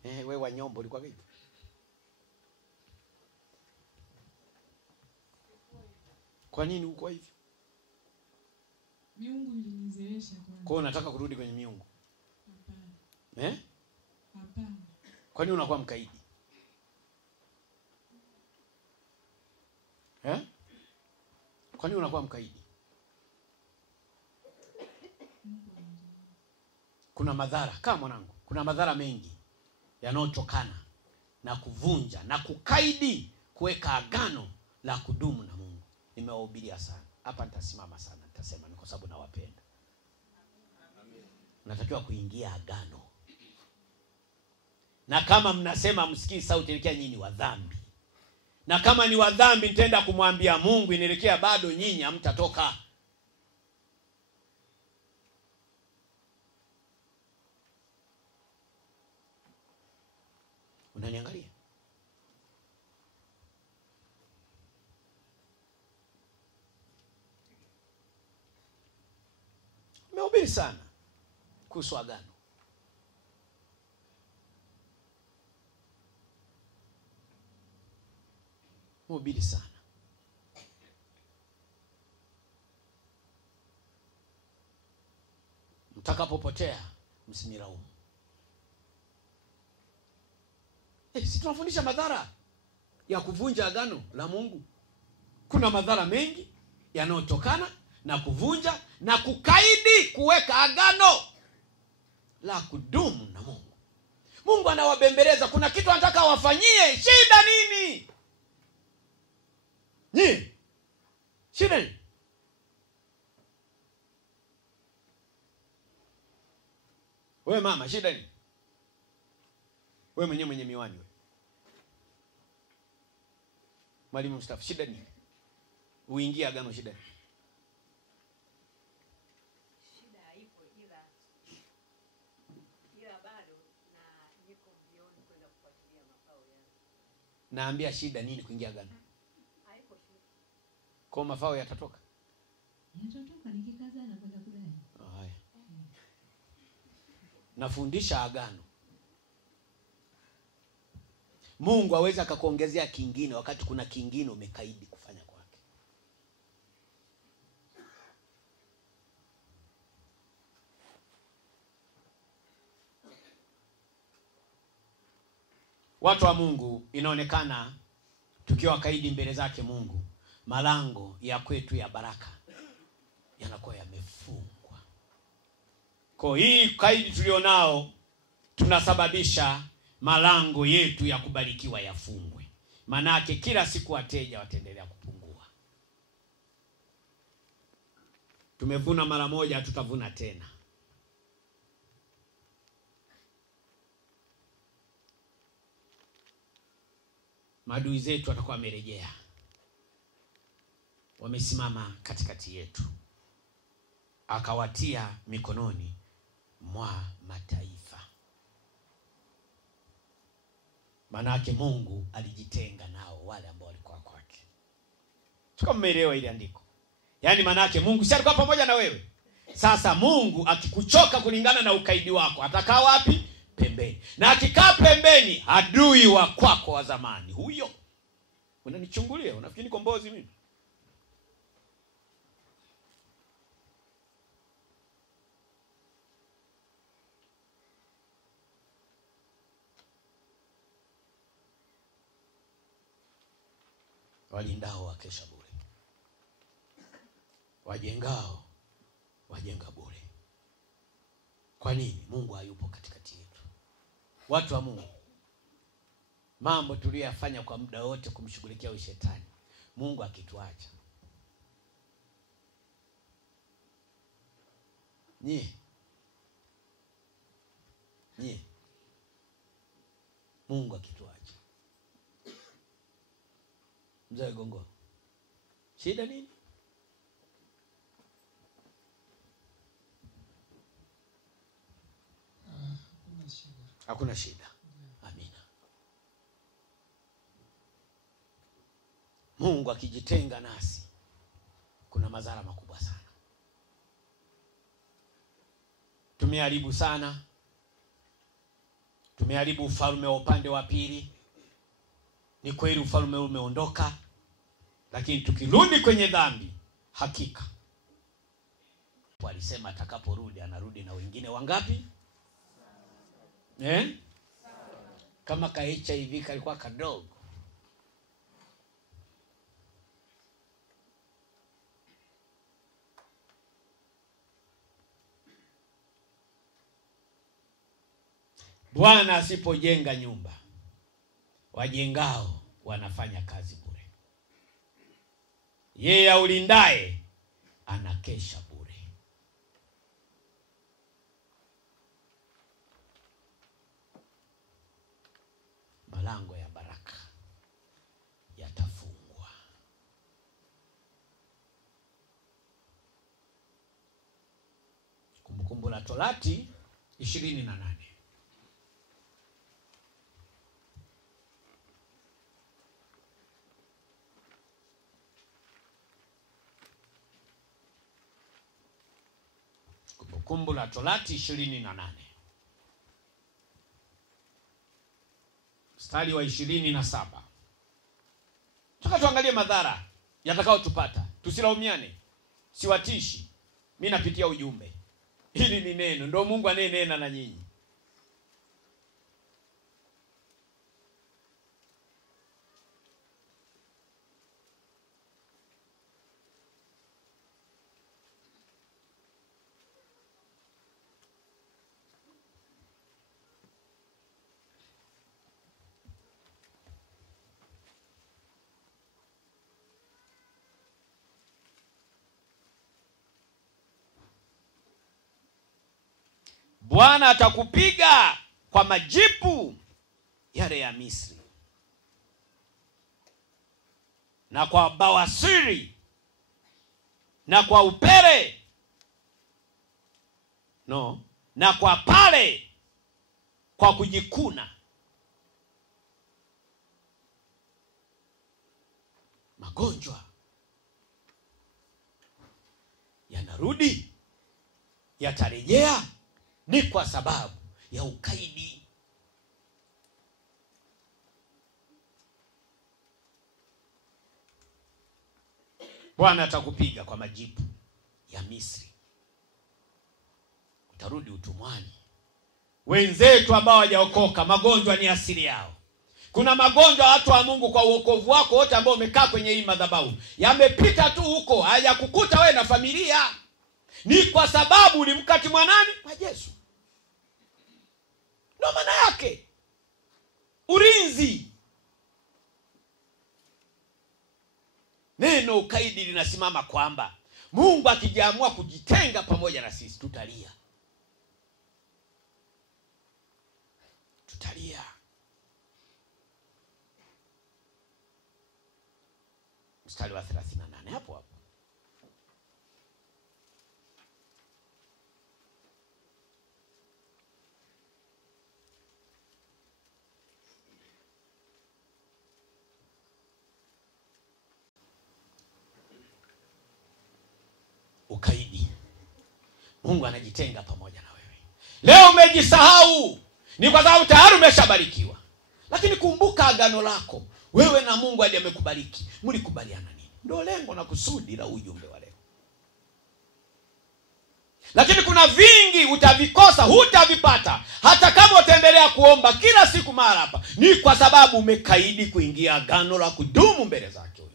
Wewe Wanyombo ulikuwa hivi? Kwa nini uko hivi? Miungu ilinizeesha kwanza. Kwa unataka kurudi kwenye miungu? Hapana. Hapana. Kwa nini unakuwa mkaidi? Kwa nini unakuwa mkaidi? Kuna madhara, kama mwanangu, kuna madhara mengi yanayotokana na kuvunja na kukaidi kuweka agano la kudumu na Mungu. Nimewahubiria sana. Hapa nitasimama sana, nitasema ni kwa sababu nawapenda. Unatakiwa kuingia agano. Na kama mnasema msikii sauti elekea nyinyi wa dhambi. Na kama ni wa dhambi nitaenda kumwambia Mungu inaelekea bado nyinyi hamtatoka. Unaniangalia? Nimehubiri sana kuhusu agano. Mhubiri sana. Mtakapopotea msinilaumu. Si tunafundisha madhara ya kuvunja agano la Mungu. Kuna madhara mengi yanayotokana na kuvunja na kukaidi kuweka agano la kudumu na Mungu. Mungu anawabembeleza, kuna kitu anataka wafanyie, shida nini? Shida ni wewe mama, shida ni wewe mwenye miwani wewe. Mwalimu mstaafu, shida ni uingie agano, shida ni shida haipo, ila bado na niko mbioni kwenda kufuatilia mafao yangu. Naambia shida nini kuingia agano? Haipo shida. Kwa mafao yatatoka? Yatatoka nikikaza na kwenda kudai. Haya. Nafundisha agano. Mungu aweza akakuongezea kingine wakati kuna kingine umekaidi kufanya kwake. Watu wa Mungu, inaonekana tukiwa kaidi mbele zake Mungu, malango ya kwetu ya baraka yanakuwa yamefungwa. Kwa hii kaidi tulionao tunasababisha malango yetu ya kubarikiwa yafungwe. Manake kila siku wateja wataendelea kupungua. Tumevuna mara moja, tutavuna tena. Maadui zetu watakuwa wamerejea, wamesimama katikati yetu, akawatia mikononi mwa mataifa. Manake Mungu alijitenga nao wale ambao walikuwa kwake. Tuko mmeelewa ile andiko? Yaani manake Mungu si alikuwa pamoja na wewe. Sasa Mungu akikuchoka kulingana na ukaidi wako, atakaa wapi? Pembeni. Na akikaa pembeni, adui wa kwako wa zamani huyo. Unanichungulia, unafikiri niko mbozi mimi? Walindao wakesha bure, wajengao wajenga bure. Kwa nini? Mungu hayupo katikati yetu. Watu wa Mungu, mambo tuliyofanya kwa muda wote kumshughulikia ushetani, Mungu akituacha, Mungu akituacha, mzee Gongo, shida nini? Hakuna shida. Amina. Mungu akijitenga nasi kuna madhara makubwa sana. Tumeharibu sana. Tumeharibu ufalme wa upande wa pili. Ni kweli ufalme umeondoka, lakini tukirudi kwenye dhambi, hakika alisema atakaporudi anarudi na wengine wangapi? Kama ka HIV kalikuwa kadogo. Bwana asipojenga nyumba, wajengao wanafanya kazi bure. Yeye aulindaye anakesha bure. Malango ya baraka yatafungwa. Kumbukumbu la Torati 28. Kumbukumbu la Torati 28. Mstari wa 27. Tutaka tuangalie madhara yatakao tupata. Tusilaumiane. Siwatishi. Mimi napitia ujumbe. Hili ni neno, ndio Mungu anenena na nyinyi. Bwana atakupiga kwa majipu yale ya Misri, na kwa bawasiri, na kwa upere, na kwa pale, kwa kujikuna. Magonjwa yanarudi, yatarejea, ni kwa sababu ya ukaidi. Bwana atakupiga kwa majipu ya Misri, utarudi utumwani. Wenzetu ambao hawajaokoka, magonjwa ni asili yao. Kuna magonjwa watu wa Mungu, kwa uokovu wako wote ambao umekaa kwenye hii madhabahu, yamepita tu huko, hayakukuta wewe na familia. Ni kwa sababu ulimkati mwanani wa Yesu. Ndio maana yake ulinzi. Neno ukaidi linasimama kwamba Mungu akijiamua kujitenga pamoja na sisi, tutalia. Mstari wa 38 hapo. Ukaidi. Mungu anajitenga pamoja na wewe. Leo umejisahau, ni kwa sababu tayari umeshabarikiwa. Lakini kumbuka agano lako. Wewe na Mungu hadi amekubariki. Mlikubaliana nini? Ndio lengo na kusudi la ujumbe wa leo. Lakini kuna vingi utavikosa, hutavipata hata kama utaendelea kuomba kila siku mara hapa. Ni kwa sababu umekaidi kuingia agano la kudumu mbele zake Mungu.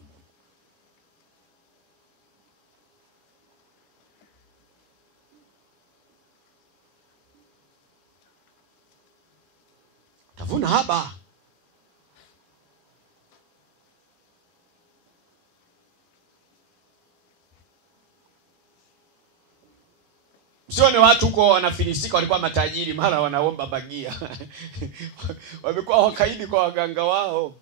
Utavuna haba. Sio ni watu huko wanafilisika, walikuwa matajiri, mara wanaomba bagia. Wamekuwa wakaidi kwa waganga wao.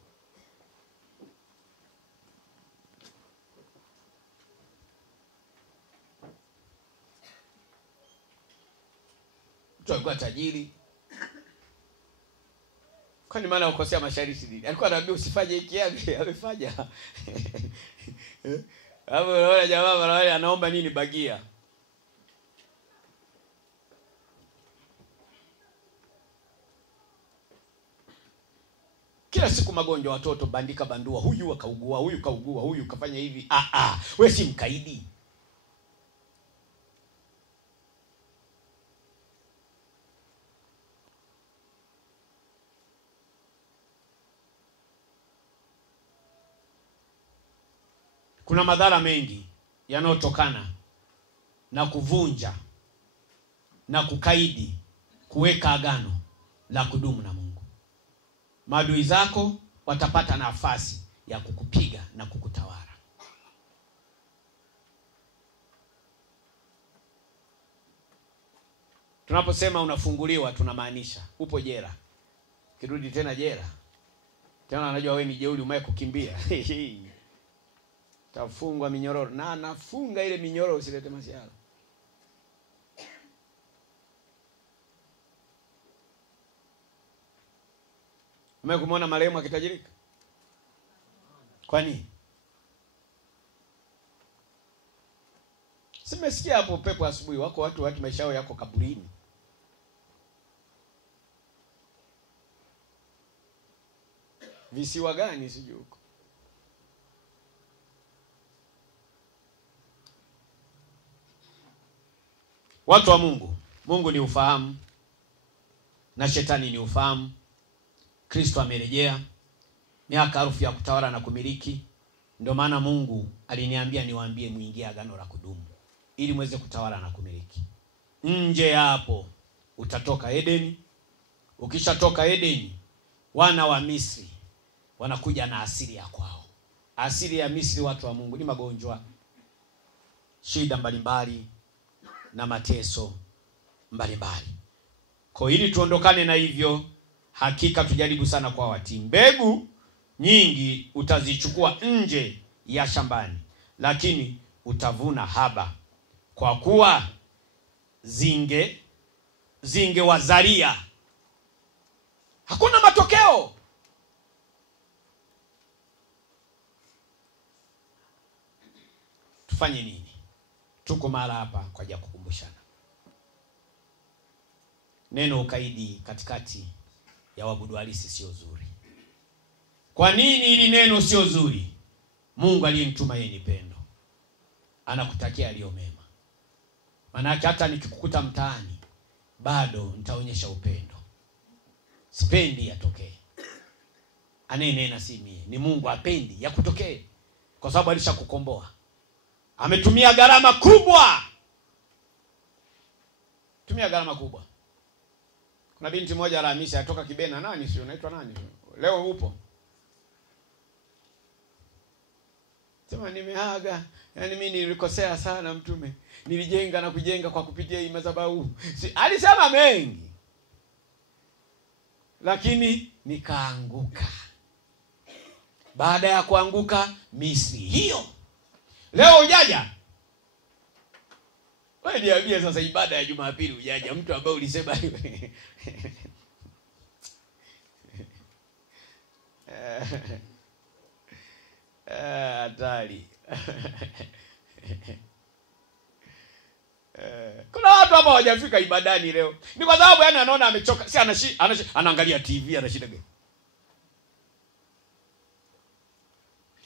Mtu alikuwa tajiri. Kwani maana ukosea masharti nini? Alikuwa anaambia usifanye hiki, yake amefanya. Hapo unaona jamaa wale anaomba nini bagia? Kila siku magonjwa, watoto bandika bandua, huyu akaugua, huyu kaugua, huyu kafanya hivi. Wewe si mkaidi. Kuna madhara mengi yanayotokana na kuvunja na kukaidi kuweka agano la kudumu na Mungu. Maadui zako watapata nafasi ya kukupiga na kukutawala. Tunaposema unafunguliwa, tunamaanisha upo jela. Kirudi tena jela, tena anajua wewe ni jeuri, umewahi kukimbia. Tafungwa minyororo, na nafunga ile minyororo, usilete masiala. Umewahi kumwona marehemu akitajirika? Kwani? Simesikia hapo pepo asubuhi, wako watu maisha yao yako kaburini. Visiwa gani sijui huko. Watu wa Mungu, Mungu ni ufahamu na shetani ni ufahamu. Kristo amerejea, miaka harufu ya kutawala na kumiliki. Ndio maana Mungu aliniambia niwaambie muingie agano la kudumu ili muweze kutawala na kumiliki. Nje hapo utatoka Edeni. Ukishatoka Edeni, wana wa Misri wanakuja na asili ya kwao. Asili ya Misri, watu wa Mungu, ni magonjwa, shida mbalimbali na mateso mbalimbali. Kwa ili tuondokane na hivyo, hakika tujaribu sana kwa watii. Mbegu nyingi utazichukua nje ya shambani, lakini utavuna haba, kwa kuwa zingewazalia hakuna matokeo. Tufanye nini? Tuko mahali hapa kwa ajili ya kukumbushana. Neno ukaidi katikati ya waabudu halisi sio zuri. Kwa nini hili neno sio zuri? Mungu aliyemtuma yeye ni pendo. Anakutakia aliyo mema. Maana hata nikikukuta mtaani bado nitaonyesha upendo. Sipendi yatokee. Anenena si mie, ni Mungu apendi yakutokee. Kwa sababu alishakukomboa. Ametumia gharama kubwa. Tumia gharama kubwa. Kuna binti moja Alhamisi atoka Kibena, nani sio, unaitwa nani? Leo upo. Sema nimeaga, yani mimi nilikosea sana mtume. Nilijenga na kujenga kwa kupitia hii madhabahu. Alisema mengi. Lakini nikaanguka. Baada ya kuanguka Misri hiyo. Leo ujaja. Wewe niambie sasa, ibada ya Jumapili ujaja, mtu ambaye ulisema hatari. Kuna watu hapa hawajafika ibadani leo. Ni kwa sababu yani anaona amechoka. Si anaangalia TV, ana shida gani?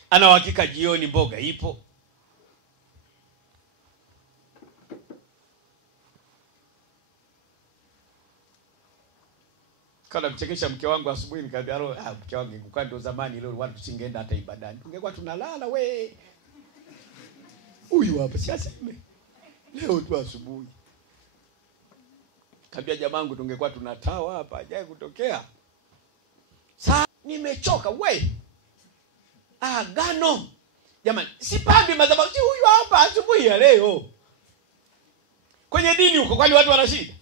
Ana uhakika jioni mboga ipo. Kana mchekesha mke wangu asubuhi, nikamwambia mke wangu, ingekuwa ndio zamani leo watu tusingeenda hata ibadani. Tungekuwa tunalala we. Huyu hapa si aseme. Leo tu asubuhi. Kabia jamangu tungekuwa tunatawa hapa, hajaye kutokea. Sasa nimechoka we. Agano. Jamani, sipambi madhabahu, si huyu hapa asubuhi ya leo. Kwenye dini huko kwani watu wana shida?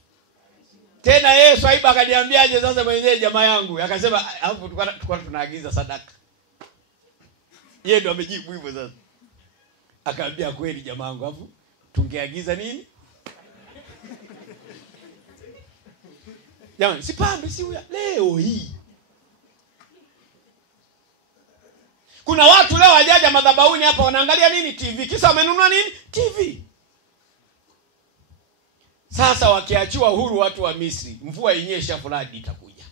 Tena Yesu aiba akaniambiaje sasa mwenyewe jamaa yangu? Akasema hapo tulikuwa tunaagiza sadaka. Yeye ndo amejibu hivyo sasa. Akaambia kweli jamaa yangu, hapo tungeagiza nini? Jamani, sipambi si huyu leo hii. Kuna watu leo wajaja madhabahuni hapa wanaangalia nini? TV. Kisa wamenunua nini? TV. Sasa wakiachiwa huru watu wa Misri, mvua inyesha fulani itakuja.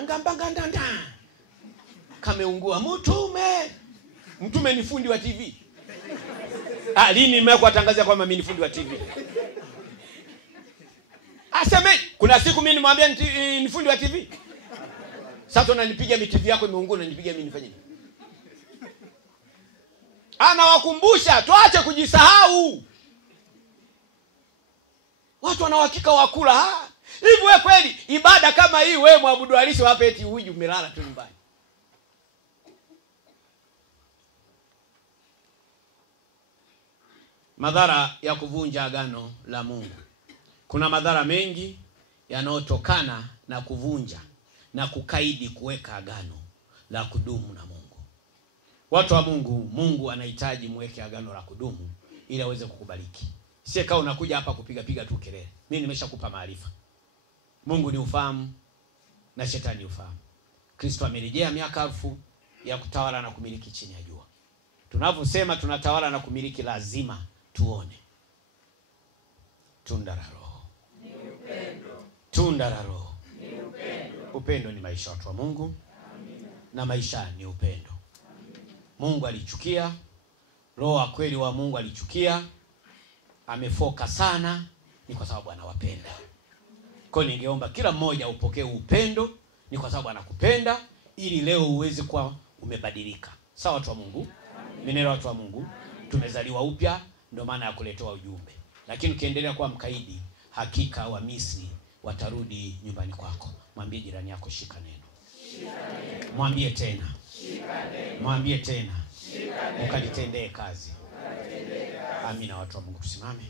Ngambangandanda. Kameungua mtume ni fundi wa TV. Lini nimekuwa tangazia kwamba mimi ni fundi wa TV? Aseme kuna siku mimi nimwambia ni fundi wa TV. Sasa unanipiga TV yako imeungua, unanipiga mimi nifanye nini? Anawakumbusha tuache kujisahau. Watu wana uhakika wa kula. Hivi wewe kweli ibada kama hii wewe mwabudu halisi wape eti uji umelala tu nyumbani? Madhara ya kuvunja agano la Mungu. Kuna madhara mengi yanayotokana na kuvunja na kukaidi kuweka agano la kudumu na Mungu. Watu wa Mungu anahitaji muweke agano la kudumu ili aweze kukubariki. Sie kama unakuja hapa kupiga tu kelele. Mimi nimeshakupa maarifa. Mungu ni ufahamu na shetani ufahamu. Kristo amerejea miaka 1000 ya kutawala na kumiliki chini ya jua. Tunaposema tunatawala na kumiliki, lazima tuone tunda la Roho. Ni upendo. Tunda la Roho. Ni upendo. Upendo ni maisha watu wa Mungu. Amina. Na maisha ni upendo. Amina. Mungu alichukia, Roho wa kweli wa Mungu alichukia. Amefoka sana, ni kwa sababu anawapenda. Kwa hiyo ningeomba kila mmoja upokee upendo, ni kwa sababu anakupenda, ili leo uweze kuwa umebadilika. Sawa watu wa Mungu? Mimi watu wa Mungu, tumezaliwa upya, ndio maana ya kuletewa ujumbe. Lakini ukiendelea kuwa mkaidi, hakika wa Misri watarudi nyumbani kwako. Mwambie jirani yako shika neno. Shika neno. Mwambie tena. Shika neno. Mwambie tena. Shika neno. Ukalitendee kazi. Amina watu wa Mungu, tusimame.